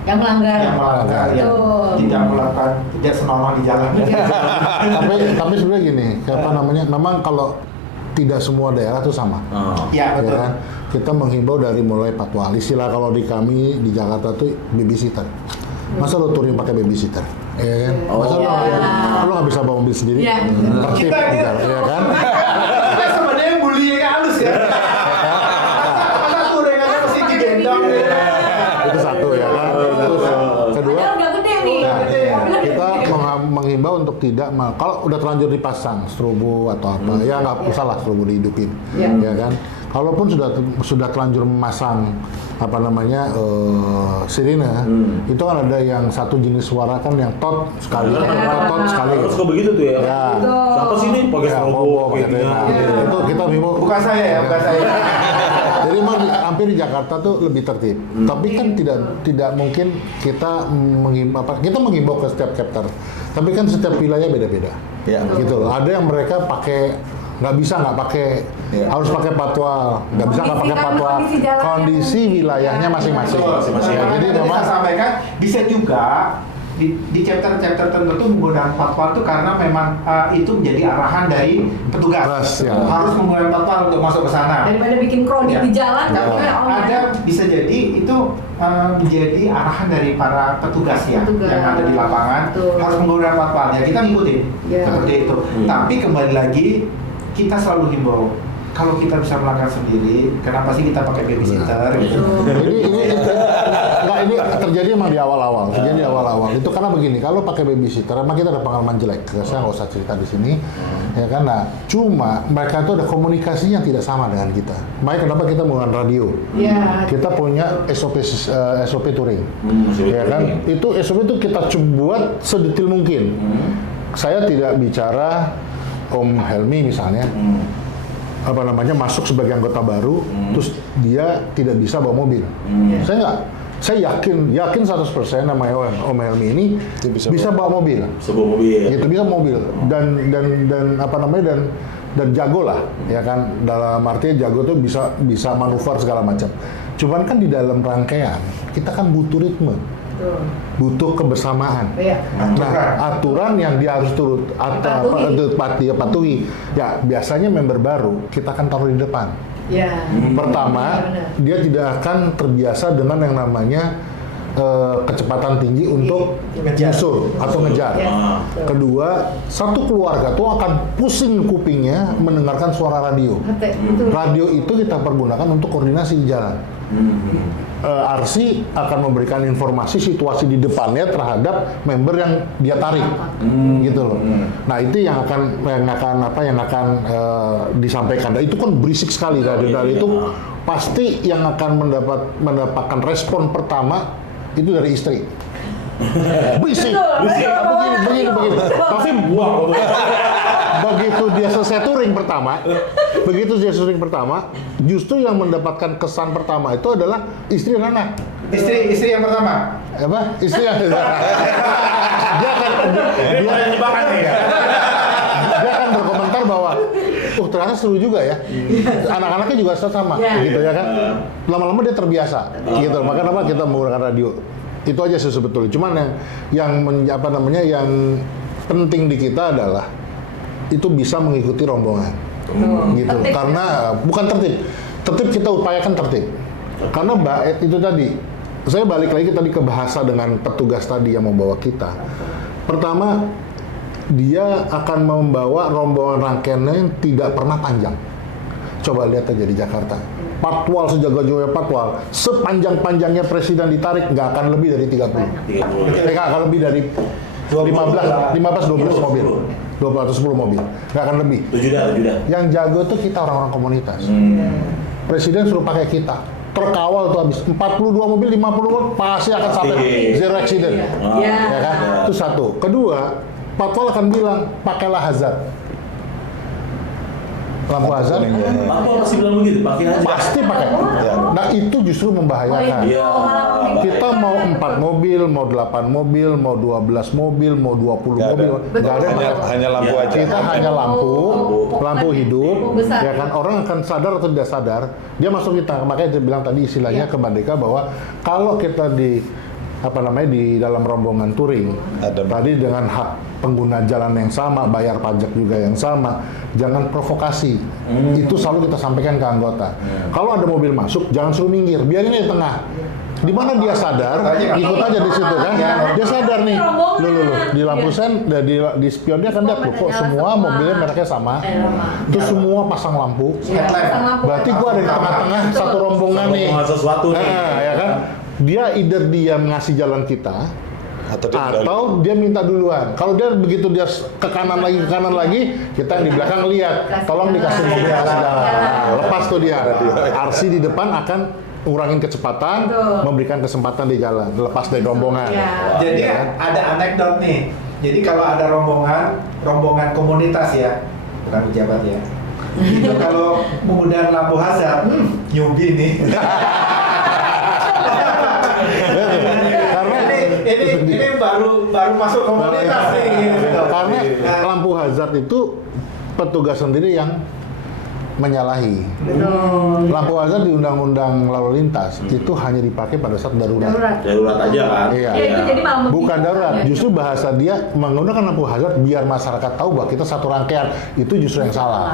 yang melanggar. yang melanggar, yang Betul. tidak melakukan tidak senonoh di jalan. tapi sebenarnya gini, apa namanya? Memang kalau tidak semua daerah itu sama. Ya, betul. kan? Kita menghimbau dari mulai patwal. Istilah kalau di kami di Jakarta tuh babysitter. Masa lo touring pakai babysitter? Ya kan? Masa lo nggak bisa bawa mobil sendiri? Iya. Tertib, Kita ini- ya kan? Kita sebenarnya bullying halus ya. Masa turengannya mesti digendong ya. Itu satu ya kan. Terus kedua, Padahal udah gede nih. ya, Mobilnya kita gede. menghimbau untuk tidak kalau udah terlanjur dipasang strobo atau apa, ya nggak usah lah strobo dihidupin, ya kan. Kalaupun sudah terlanjur memasang apa namanya sirine, itu kan ada yang satu jenis suara kan yang tot sekali, tot sekali. Harus suka begitu tuh ya. Ya. Siapa sih ini pakai Ya, strobo bobo, kayak gitu. gini? Nah, itu kita himbau. Bukan saya ya, bukan saya. Jadi memang hampir di Jakarta tuh lebih tertib. Tapi kan tidak mungkin kita menghimbau ke setiap chapter. Tapi kan setiap wilayah beda-beda. Ya. Gitu loh. Ada yang mereka pakai nggak pakai Ya. harus pakai patwal, nggak bisa nggak pakai Kondisi kan, patwal. kondisi jalannya. Kondisi wilayahnya masing-masing. Betul. Ya, jadi Makanya memang saya sampaikan bisa juga di chapter-chapter tertentu menggunakan patwal itu karena memang itu menjadi arahan dari petugas. Plus, ya. Harus menggunakan patwal untuk masuk ke sana. Daripada bikin kronik Ya. di jalan, tapi Tapi kan ada bisa jadi itu menjadi arahan dari para petugas ya Petugas. yang ada di lapangan. Betul. Harus menggunakan patwal ya, kita ngikutin Ya. seperti itu. Tapi kembali lagi kita selalu himbau kalau kita bisa melakukan sendiri, kenapa sih kita pakai babysitter gitu? ini terjadi emang di awal-awal. Terjadi di awal-awal. Itu karena begini, kalau pakai babysitter, emang kita ada pengalaman jelek. Saya nggak usah cerita di sini, ya kan? Nah, cuma mereka itu ada komunikasi yang tidak sama dengan kita. Makanya kenapa kita menggunakan radio? ya. Kita punya SOP touring, SOP ya kan? touring. Itu SOP itu kita buat sedetil mungkin. Saya tidak bicara Om Helmi misalnya. Apa namanya masuk sebagai anggota baru, terus dia tidak bisa bawa mobil. Saya nggak, saya yakin 100% namanya Om Helmi ini Dia bisa bawa mobil, Sebuah mobil. gitu bisa mobil dan apa namanya dan jago lah, ya kan dalam artinya jago tuh bisa manuver segala macam. Cuman kan di dalam rangkaian kita kan butuh ritme, Betul. butuh kebersamaan. Iya. Nah, aturan yang dia harus patuhi. Ya, biasanya member baru kita akan taruh di depan. Ya. Pertama, Benar. dia tidak akan terbiasa dengan yang namanya kecepatan tinggi untuk Ngejar. nyusul atau ngejar. Ya. Kedua, satu keluarga tuh akan pusing kupingnya mendengarkan suara radio. Betul. Radio itu kita pergunakan untuk koordinasi di jalan. RC akan memberikan informasi situasi di depannya terhadap member yang dia tarik, gitu loh. Nah itu yang akan disampaikan. Dan itu kan berisik sekali radio itu pasti yang akan mendapatkan respon pertama itu dari istri. Berisik, Betul, begini. Tapi Buang. begitu dia selesai touring pertama, justru yang mendapatkan kesan pertama itu adalah istri dan anak. Istri yang pertama. Apa? Istri yang dia akan berkomentar bahwa ternyata seru juga ya. Anak-anaknya juga sama, Ya. gitu ya kan. Lama-lama dia terbiasa, gitu. Makanya kita menggunakan radio. Itu aja sih sebetulnya. Cuman yang penting di kita adalah itu bisa mengikuti rombongan, gitu. Tertib, Karena bukan tertib kita upayakan tertib. Karena itu tadi, saya balik lagi tadi ke bahasa dengan petugas tadi yang membawa kita. Pertama, dia akan membawa rombongan rangkaiannya yang tidak pernah panjang. Coba lihat aja di Jakarta. Patwal sejaga-jaganya patwal, sepanjang-panjangnya presiden ditarik nggak akan lebih dari 30. Nggak akan lebih dari 15-12 mobil. 20 atau 10 mobil. Nggak akan lebih. 7 dah. Yang jago tuh kita orang-orang komunitas. Presiden suruh pakai kita. Terkawal tuh habis 42 mobil, 50 mobil pasti akan sampai zero accident. Iya. Ya kan? Itu satu. Kedua, Patwal akan bilang pakailah hazard. Lampu hazard Apa masih bilang begitu? Pakai aja. pasti pakai. Nah itu justru membahayakan. Iya. Kita mau 4 mobil, mau 8 mobil, mau 12 mobil, mau 20 Nggak mobil, ada. nggak ada yang Hanya lampu Ya. aja. kita hanya lampu hidup, Lampu besar. ya kan orang akan sadar atau tidak sadar dia masuk kita. Makanya dia bilang tadi istilahnya ke Merdeka bahwa kalau kita di di dalam rombongan touring. Tadi dengan hak pengguna jalan yang sama, bayar pajak juga yang sama, jangan provokasi. Itu selalu kita sampaikan ke anggota. Kalau ada mobil masuk, jangan suruh minggir, biarin di tengah. Di mana dia sadar, ikut aja di situ kan. Dia sadar nih, di lampu sen, di spion dia kan lihat loh, kok semua mobilnya mereknya sama. Terus semua pasang lampu. Berarti gua ada di tengah-tengah satu rombongan nih. Sesuatu nih. Ya kan? Dia either dia ngasih jalan kita, atau dia minta duluan. Kalau dia begitu dia ke kanan lagi, kita yang di belakang lihat, tolong dikasih mobil kasih jalan. Lepas tuh dia. RC di depan akan ngurangin kecepatan, memberikan kesempatan di jalan, lepas dari rombongan. Jadi ada anekdot nih. Jadi kalau ada rombongan komunitas ya, bukan pejabat ya. Itu kalau penggunaan lampu hazard, newbie nih. Karena ini baru masuk komunitas nih. Gitu. Karena lampu hazard itu petugas sendiri yang menyalahi. Lampu hazard di Undang-Undang Lalu Lintas itu hanya dipakai pada saat darurat. Darurat aja kan? Iya. Ya, itu jadi malah Bukan darurat, ya. justru bahasa dia menggunakan lampu hazard biar masyarakat tahu bahwa kita satu rangkaian. Itu justru yang salah.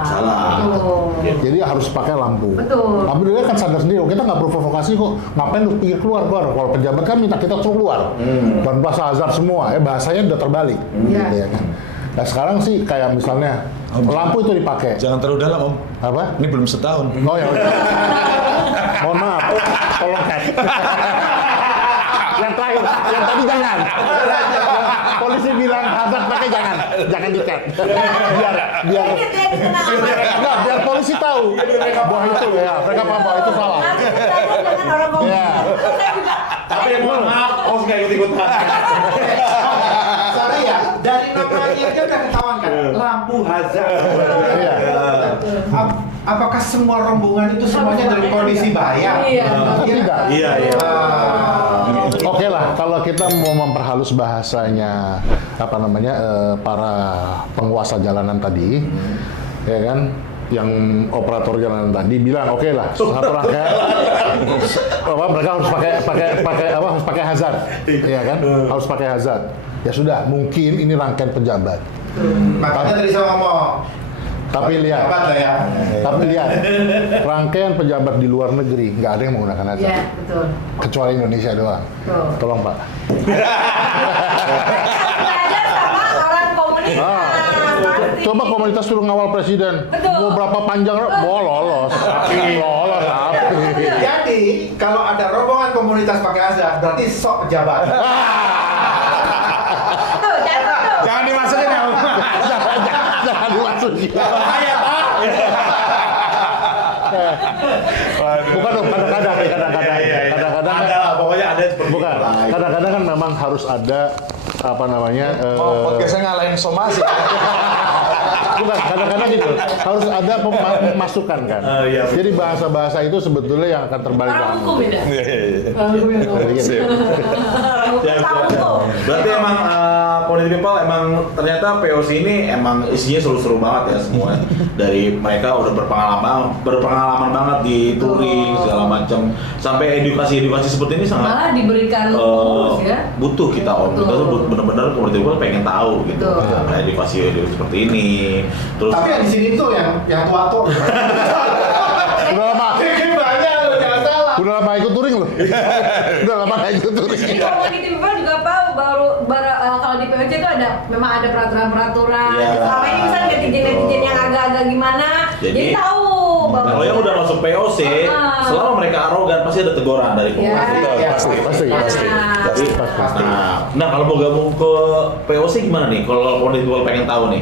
Jadi harus pakai lampu. Betul. Tapi dia kan sadar sendiri, oh, kita nggak perlu provokasi kok. Ngapain lu pikir keluar? Kalau pejabat kan minta kita suruh keluar. Dan bahasa hazard semua, bahasanya udah terbalik. Gitu ya kan. Nah sekarang sih kayak misalnya lampu itu dipakai. Jangan terlalu dalam Om. Apa? Ini belum setahun. Oh ya. Mohon maaf. Tolong cut. Yang terakhir, yang tadi jangan. Polisi bilang hazard pakai jangan di-cut. Biar polisi tahu bahwa itu ya, mereka paham bahwa itu salah. Ya. Tapi yang mohon maaf, nggak ikut-ikutan. Sorry ya, dari namanya aja udah ketahuan kan, lampu hazard. Iya. Apakah semua rombongan itu semuanya dari kondisi bahaya? Tidak. Iya. Oke lah, kalau kita mau memperhalus bahasanya para penguasa jalanan tadi, ya kan, yang operator jalanan tadi bilang oke lah satu rangkaian mereka harus pakai hazard, ya kan, harus pakai hazard. Ya sudah, mungkin ini rangkaian pejabat. Makanya tadi saya ngomong. Tapi lihat, rangkaian pejabat di luar negeri nggak ada yang menggunakan hazard. Iya, betul. Kecuali Indonesia doang. Betul. Tolong Pak. Belajar sama orang komunitas. pasti. Coba komunitas suruh ngawal presiden. Betul. Mau berapa panjang, mau lolos. Lolos apa? Jadi kalau ada rombongan komunitas pakai hazard, berarti sok pejabat. Tuh, jangan tuh. Jangan dimasukin ya. Jangan dimasukin. Bahaya, Pak. Bukan dong, kadang-kadang. Kadang-kadang. Ada lah, pokoknya ada seperti Bukan. itu. Kadang-kadang kan memang harus ada Podcastnya ngalahin somasi. bukan, kadang-kadang gitu harus ada masukan kan. Iya. Jadi bahasa-bahasa itu sebetulnya yang akan terbalik. Orang hukum beda. Iya. Orang hukum yang ngomong. Sip. Tahu hukum. Berarti emang Community People emang ternyata POC ini emang isinya seru-seru banget ya semua. Dari mereka udah berpengalaman banget di touring segala macam, sampai edukasi seperti ini sangat Malah diberikan terus ya. butuh kita om. Kita tuh benar-benar Community People pengen tahu gitu. Betul. Nah, edukasi seperti ini. Terus Tapi yang di sini tuh yang tua-tua. Udah lama, Banyak loh, jangan salah. udah lama ikut touring loh. Udah lama nggak ikut touring. Jadi community people juga tahu kalau di POC itu memang ada peraturan-peraturan. Iya. Selama ini misalnya netizen yang agak-agak gimana, jadi tahu bahwa kalau yang udah masuk POC, selama mereka arogan pasti ada teguran dari komunitas. Ya. Pasti. Nah, kalau mau gabung ke POC gimana nih? Kalau Community People pengen tahu nih,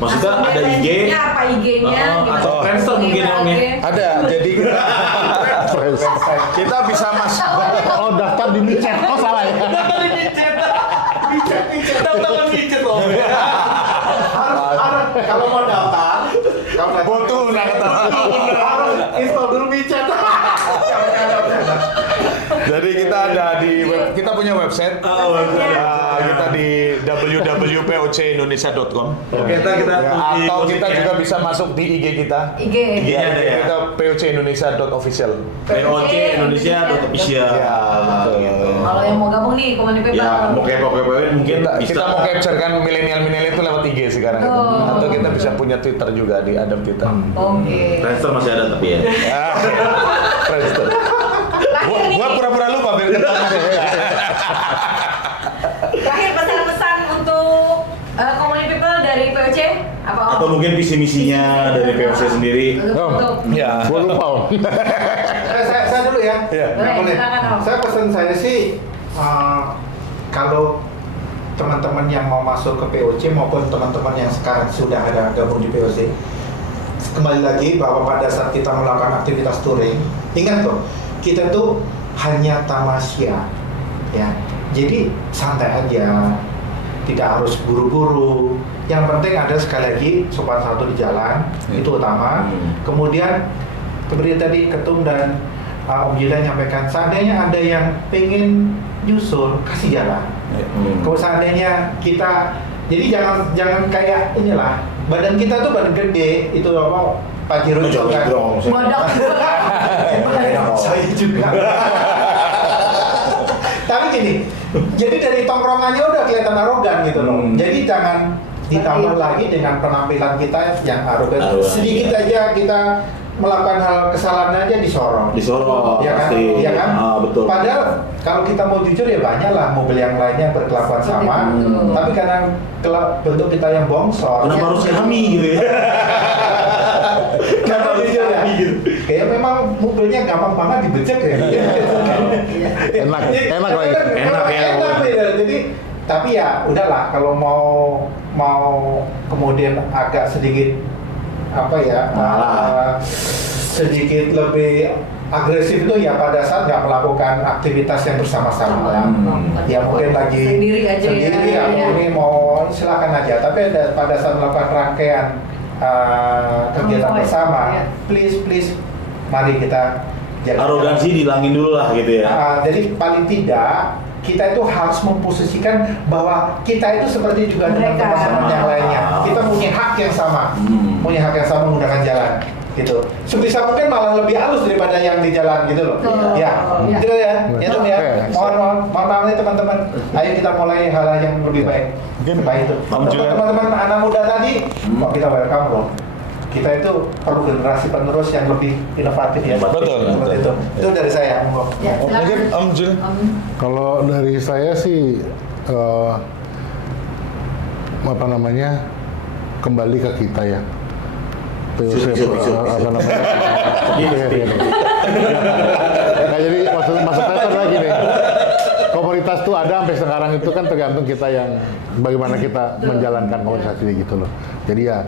maksudnya ada IG, apa IG-nya, atau Friendster mungkin namanya. Ada, jadi kita bisa masuk. Oh daftar di micet, oh salah ya. Daftar micet loh. Harus kalau mau daftar, Butuh harus install dulu micet. Jadi kita ada kita punya website. kita di www.pocindonesia.com. Oke, kita Ya, atau kita juga bisa masuk di IG kita. IG. IG-nya ada ya. Kita pocindonesia.official. POC Indonesia official. Ya, betul. Gitu. Kalau yang mau gabung nih Komuni People. Ya, mau kepo-kepoin mungkin bisa. Kita mau capture kan milenial-milenial itu lewat IG sekarang. Oh. Atau kita bisa punya Twitter juga di Adam kita. Oke. Friendster masih ada tapi ya. Ya, Friendster. Terakhir nih. Gua pura-pura lupa biar ketemu. Terakhir pesan-pesan untuk Komuni People dari POC apa? Om? Atau mungkin visi misinya dari POC sendiri. Untuk Ya. Gua lupa Om. Saya dulu ya. Iya. Nggak Boleh, boleh. silakan, Om. Saya pesan saya sih kalau teman-teman yang mau masuk ke POC maupun teman-teman yang sekarang sudah ada gabung di POC, kembali lagi bahwa pada saat kita melakukan aktivitas touring, ingat tuh kita tuh hanya tamasya, ya. Jadi santai aja, tidak harus buru-buru. Yang penting ada sekali lagi sopan santun di jalan, itu utama. Kemudian seperti tadi Ketum dan Om Jidan nyampaikan, seandainya ada yang pengen nyusul, kasih jalan. Kalau seandainya kita, jadi jangan kayak inilah, badan kita tuh badan gede, itu apa Pak Jiro juga kan. Bodoh. Saya juga. Tapi gini, jadi dari tongkrongannya udah kelihatan arogan gitu loh. Jadi jangan ditambah lagi dengan penampilan kita yang arogan. Sedikit aja kita melakukan hal kesalahan aja disorong. Ya kan? pasti. Ya kan? Betul. Padahal kalau kita mau jujur ya banyak lah mobil yang lainnya berkelakuan sama. Betul. Tapi karena bentuk kita yang bongsor. Kenapa harus kami gitu ya? Karena jujur ya. gitu. Kayak memang mobilnya gampang banget dibecek ya. Enak lagi. Enak ya. Enak ya. Jadi tapi ya udahlah kalau mau kemudian agak sedikit apa ya sedikit lebih agresif itu ya pada saat nggak melakukan aktivitas yang bersama-sama ya mungkin lagi Sendiri aja ya. sendiri ya, Ya. ini mau silakan aja tapi pada saat melakukan rangkaian kegiatan Konvoy. bersama Ya. please mari kita jaga. Arogansi dihilangin dulu lah gitu ya. Jadi paling tidak kita itu harus memposisikan bahwa kita itu seperti juga dengan Mereka. teman-teman yang lainnya. Kita punya hak yang sama, punya hak yang sama menggunakan jalan, gitu. Sebisa mungkin malah lebih halus daripada yang di jalan gitu loh. Betul. Ya, Ya. gitu ya, itu ya. Oke. Mohon maaf nih teman-teman. Ayo kita mulai hal yang lebih baik. Mungkin Baik itu. Om Untuk Julian. teman-teman anak muda tadi, kok kita welcome loh. Kita itu perlu generasi penerus yang lebih inovatif ya. Betul, Seperti betul. itu dari saya. Monggo. Ya, silakan. Mungkin Om Jul. Kalau dari saya sih apa namanya kembali ke kita ya. POC apa namanya? Iya. Nah, jadi maksud saya adalah gini. Komunitas tuh ada sampai sekarang itu kan tergantung kita yang bagaimana kita menjalankan komunitas ini gitu loh. Jadi ya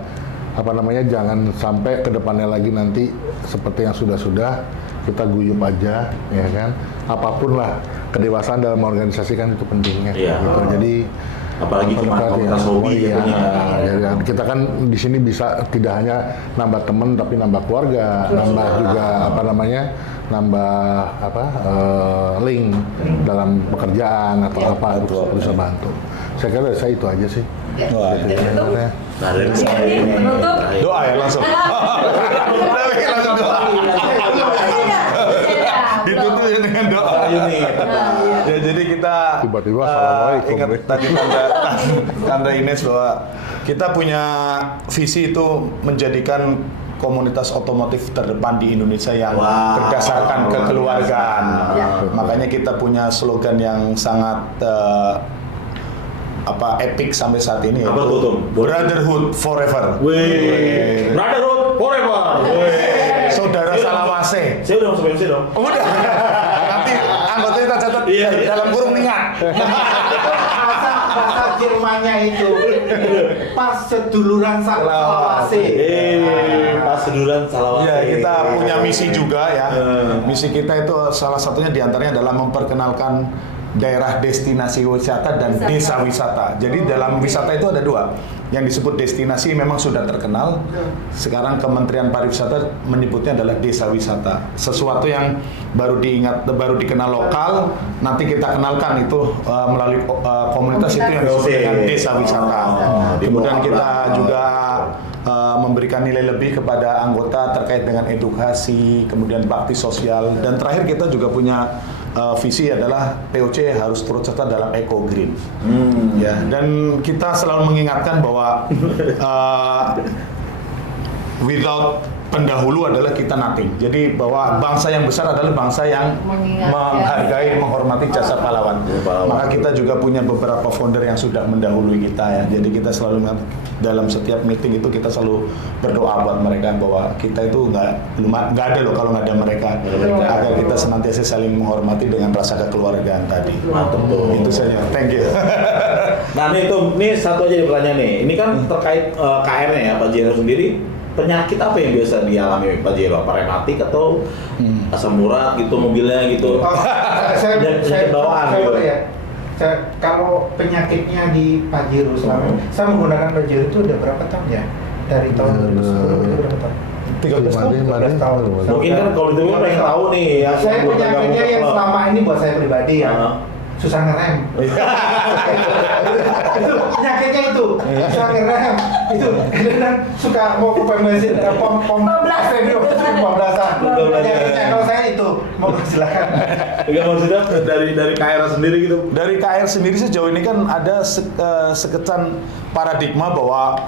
apa namanya jangan sampai ke depannya lagi nanti seperti yang sudah-sudah kita guyup aja ya kan. Apapun lah kedewasaan dalam organisasi kan itu pentingnya Iya. gitu. Jadi Apalagi komunitas hobi iya, jatuhnya. ya, kita kan di sini bisa tidak hanya nambah teman tapi nambah keluarga, nambah juga apa namanya, nambah apa link dalam pekerjaan atau apa itu bisa bantu. Saya kira saya itu aja sih. Wah, Ya, betul. Ya. Nah, dari Jadi, penutup. doa ya langsung. Langsung doa. Ditutup ya dengan doa. Ya jadi kita Tiba-tiba assalamualaikum. ingat tadi tanda Ines bahwa kita punya visi itu menjadikan komunitas otomotif terdepan di Indonesia yang Wow. berdasarkan kekeluargaan. Ya. Makanya kita punya slogan yang sangat epic sampai saat ini. Apa yaitu tuh, Tom? Brotherhood Forever. Wih, Brotherhood Forever. Saudara Salawase. Saya udah masuk MC dong. Udah. Nanti anggota kita catat Iya. dalam kurung ningat. bahasa Jermannya itu pas seduluran Salawase. Pas sedulan Salawase. Iya, kita punya misi juga ya. Hmm. Misi kita itu salah satunya diantaranya adalah memperkenalkan daerah destinasi wisata dan desa wisata. Jadi dalam wisata itu ada dua. yang disebut destinasi memang sudah terkenal. Sekarang Kementerian Pariwisata menyebutnya adalah desa wisata. Sesuatu yang baru dikenal lokal, nanti kita kenalkan itu melalui komunitas itu yang disebut dengan desa wisata. Kemudian kita juga memberikan nilai lebih kepada anggota terkait dengan edukasi, kemudian bakti sosial, dan terakhir kita juga punya visi adalah POC harus turut serta dalam eco green. Ya, dan kita selalu mengingatkan bahwa without pendahulu adalah kita nothing. Jadi bahwa bangsa yang besar adalah bangsa yang menghargai, menghormati jasa pahlawan. Maka kita juga punya beberapa founder yang sudah mendahului kita ya. Jadi kita selalu dalam setiap meeting itu kita selalu berdoa buat mereka bahwa kita itu nggak ada loh kalau nggak ada mereka. Agar kita senantiasa saling menghormati dengan rasa kekeluargaan tadi. Mantap tuh. Itu saja. Thank you. Nah ini satu aja pertanyaan nih. Ini kan terkait KR-nya ya Pak Jero sendiri. Penyakit apa yang biasa dialami Pak Jero? Apa rematik atau asam urat gitu mobilnya gitu? Saya bawaan gitu. ya. Kalau penyakitnya di Pajero selama saya menggunakan Pajero itu udah berapa tahun ya? Dari tahun 2010 itu berapa tahun? 13 tahun. Mungkin kan kalau itu kan pengen tahu nih ya. Saya penyakitnya yang selama ini buat saya pribadi ya. Susah ngerem. Itu penyakitnya itu susah ngerem. Itu dan suka mau ke bensin pom 15 itu 15-an. Penyakitnya kalau saya itu mau silakan. Enggak maksudnya dari KR sendiri gitu. Dari KR sendiri sejauh ini kan ada sekecan paradigma bahwa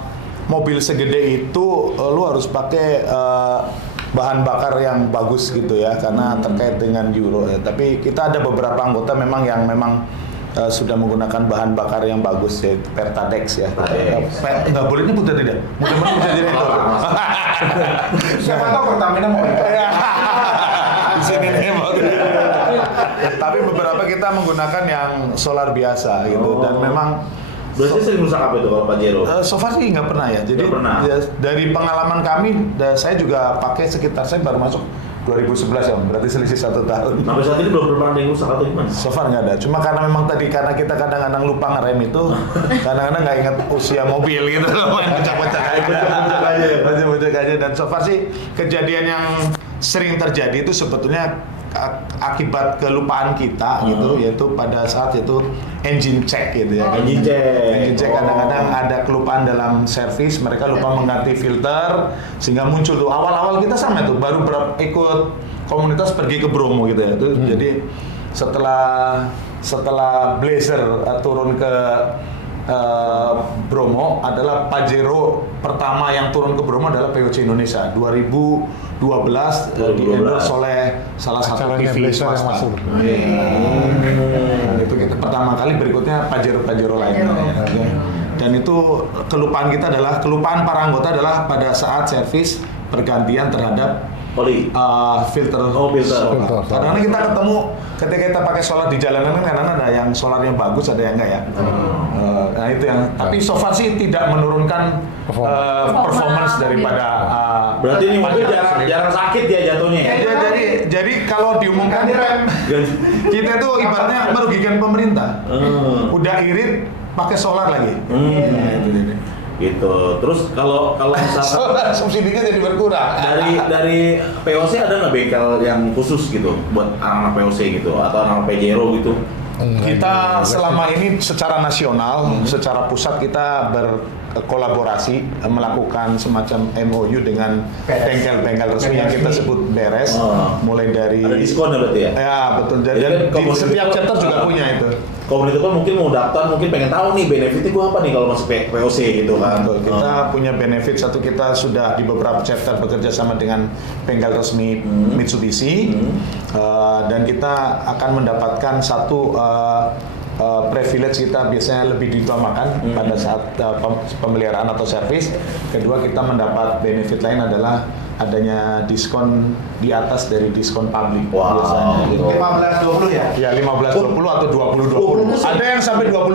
mobil segede itu lu harus pakai bahan bakar yang bagus gitu ya, karena terkait dengan Euro ya. Tapi kita ada beberapa anggota memang yang sudah menggunakan bahan bakar yang bagus ya, Pertadex ya. Nggak boleh nyebut tidak? Mudah-mudahan bisa jadi itu. Siapa tahu Pertamina mau di sini nih mau. Tapi beberapa kita menggunakan yang solar biasa gitu, dan memang berarti sering rusak apa itu kalau Pak Jero? So far sih nggak pernah ya. Jadi ya, dari pengalaman kami, saya juga pakai sekitar, saya baru masuk 2011 ya, berarti selisih 1 tahun. Sampai saat ini belum pernah ada yang rusak atau gimana? So far nggak ada. Cuma karena memang tadi karena kita kadang-kadang lupa ngerem itu, kadang-kadang nggak ingat usia mobil gitu loh, main pecah-pecah aja. Dan so far sih kejadian yang sering terjadi itu sebetulnya akibat kelupaan kita gitu, yaitu pada saat itu engine check gitu ya. Engine check kadang-kadang ada kelupaan dalam servis, mereka lupa mengganti filter sehingga muncul tuh awal-awal kita sama tuh baru ikut komunitas pergi ke Bromo gitu ya. Tuh jadi setelah Blazer turun ke Bromo adalah Pajero pertama yang turun ke Bromo adalah POC Indonesia 2012 di-endorse oleh salah satu TV swasta. Itu kita pertama kali, berikutnya Pajero lainnya. Dan itu kelupaan kita adalah kelupaan para anggota adalah pada saat servis pergantian terhadap filter. Karena kita ketemu ketika kita pakai solar di jalanan kan kadang ada yang solarnya bagus, ada yang enggak ya. Nah itu yang. Tapi so far sih tidak menurunkan performance daripada. Berarti ini mobil jarang sakit ya jatuhnya. Jadi kalau diumumkan kita tuh ibaratnya merugikan pemerintah. Udah irit pakai solar lagi. Gitu. Terus kalau misalkan subsidinya jadi berkurang. Dari POC ada nggak bengkel yang khusus gitu buat anak POC gitu atau anak Pajero gitu? Kita selama ini secara nasional, secara pusat kita berkolaborasi melakukan semacam MOU dengan bengkel-bengkel resmi yang kita sebut beres, mulai dari ada diskon ya berarti ya? Ya betul. Jadi di setiap chapter juga punya itu. Komunitas kan mungkin mau daftar, mungkin pengen tahu nih benefitnya gua apa nih kalau masuk POC gitu kan. Betul. Kita punya benefit, satu kita sudah di beberapa chapter bekerja sama dengan bengkel resmi Mitsubishi, dan kita akan mendapatkan satu privilege, kita biasanya lebih diutamakan pada saat pemeliharaan atau servis. Kedua, kita mendapat benefit lain adalah adanya diskon di atas dari diskon publik biasanya. 15-20 ya? Ya 15-20 atau 20-20. Ada yang sampai 25.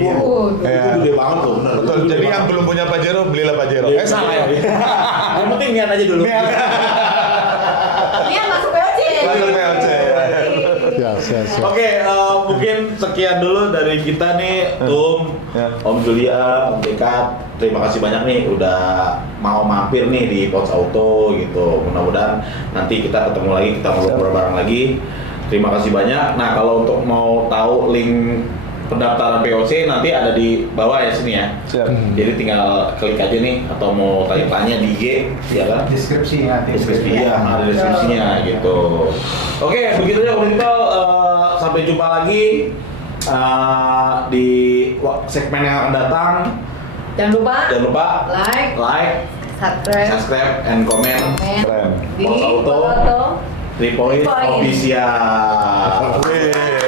Iya. Itu gede banget tuh. Betul. Jadi yang belum punya Pajero, belilah Pajero. Salah ya. Yang penting niat aja dulu. Dia masuk POC. Masuk POC. Siap. Oke, mungkin sekian dulu dari kita nih, Om Julia, Om Dekat. terima kasih banyak nih udah mau mampir nih di Pods Auto gitu. Mudah-mudahan nanti kita ketemu lagi, kita ngobrol bareng lagi. Terima kasih banyak. Nah, kalau untuk mau tahu link pendaftaran POC nanti ada di bawah ya sini ya. Siap. Jadi tinggal klik aja nih atau mau tanya-tanya di IG ya kan? Deskripsi nanti. Deskripsi ya, ada deskripsinya gitu. Oke, begitu ya People, sampai jumpa lagi di segmen yang akan datang. Jangan lupa like, subscribe, and comment. Keren. di Pods Auto. Auto 3 Point Point. Official. Oke.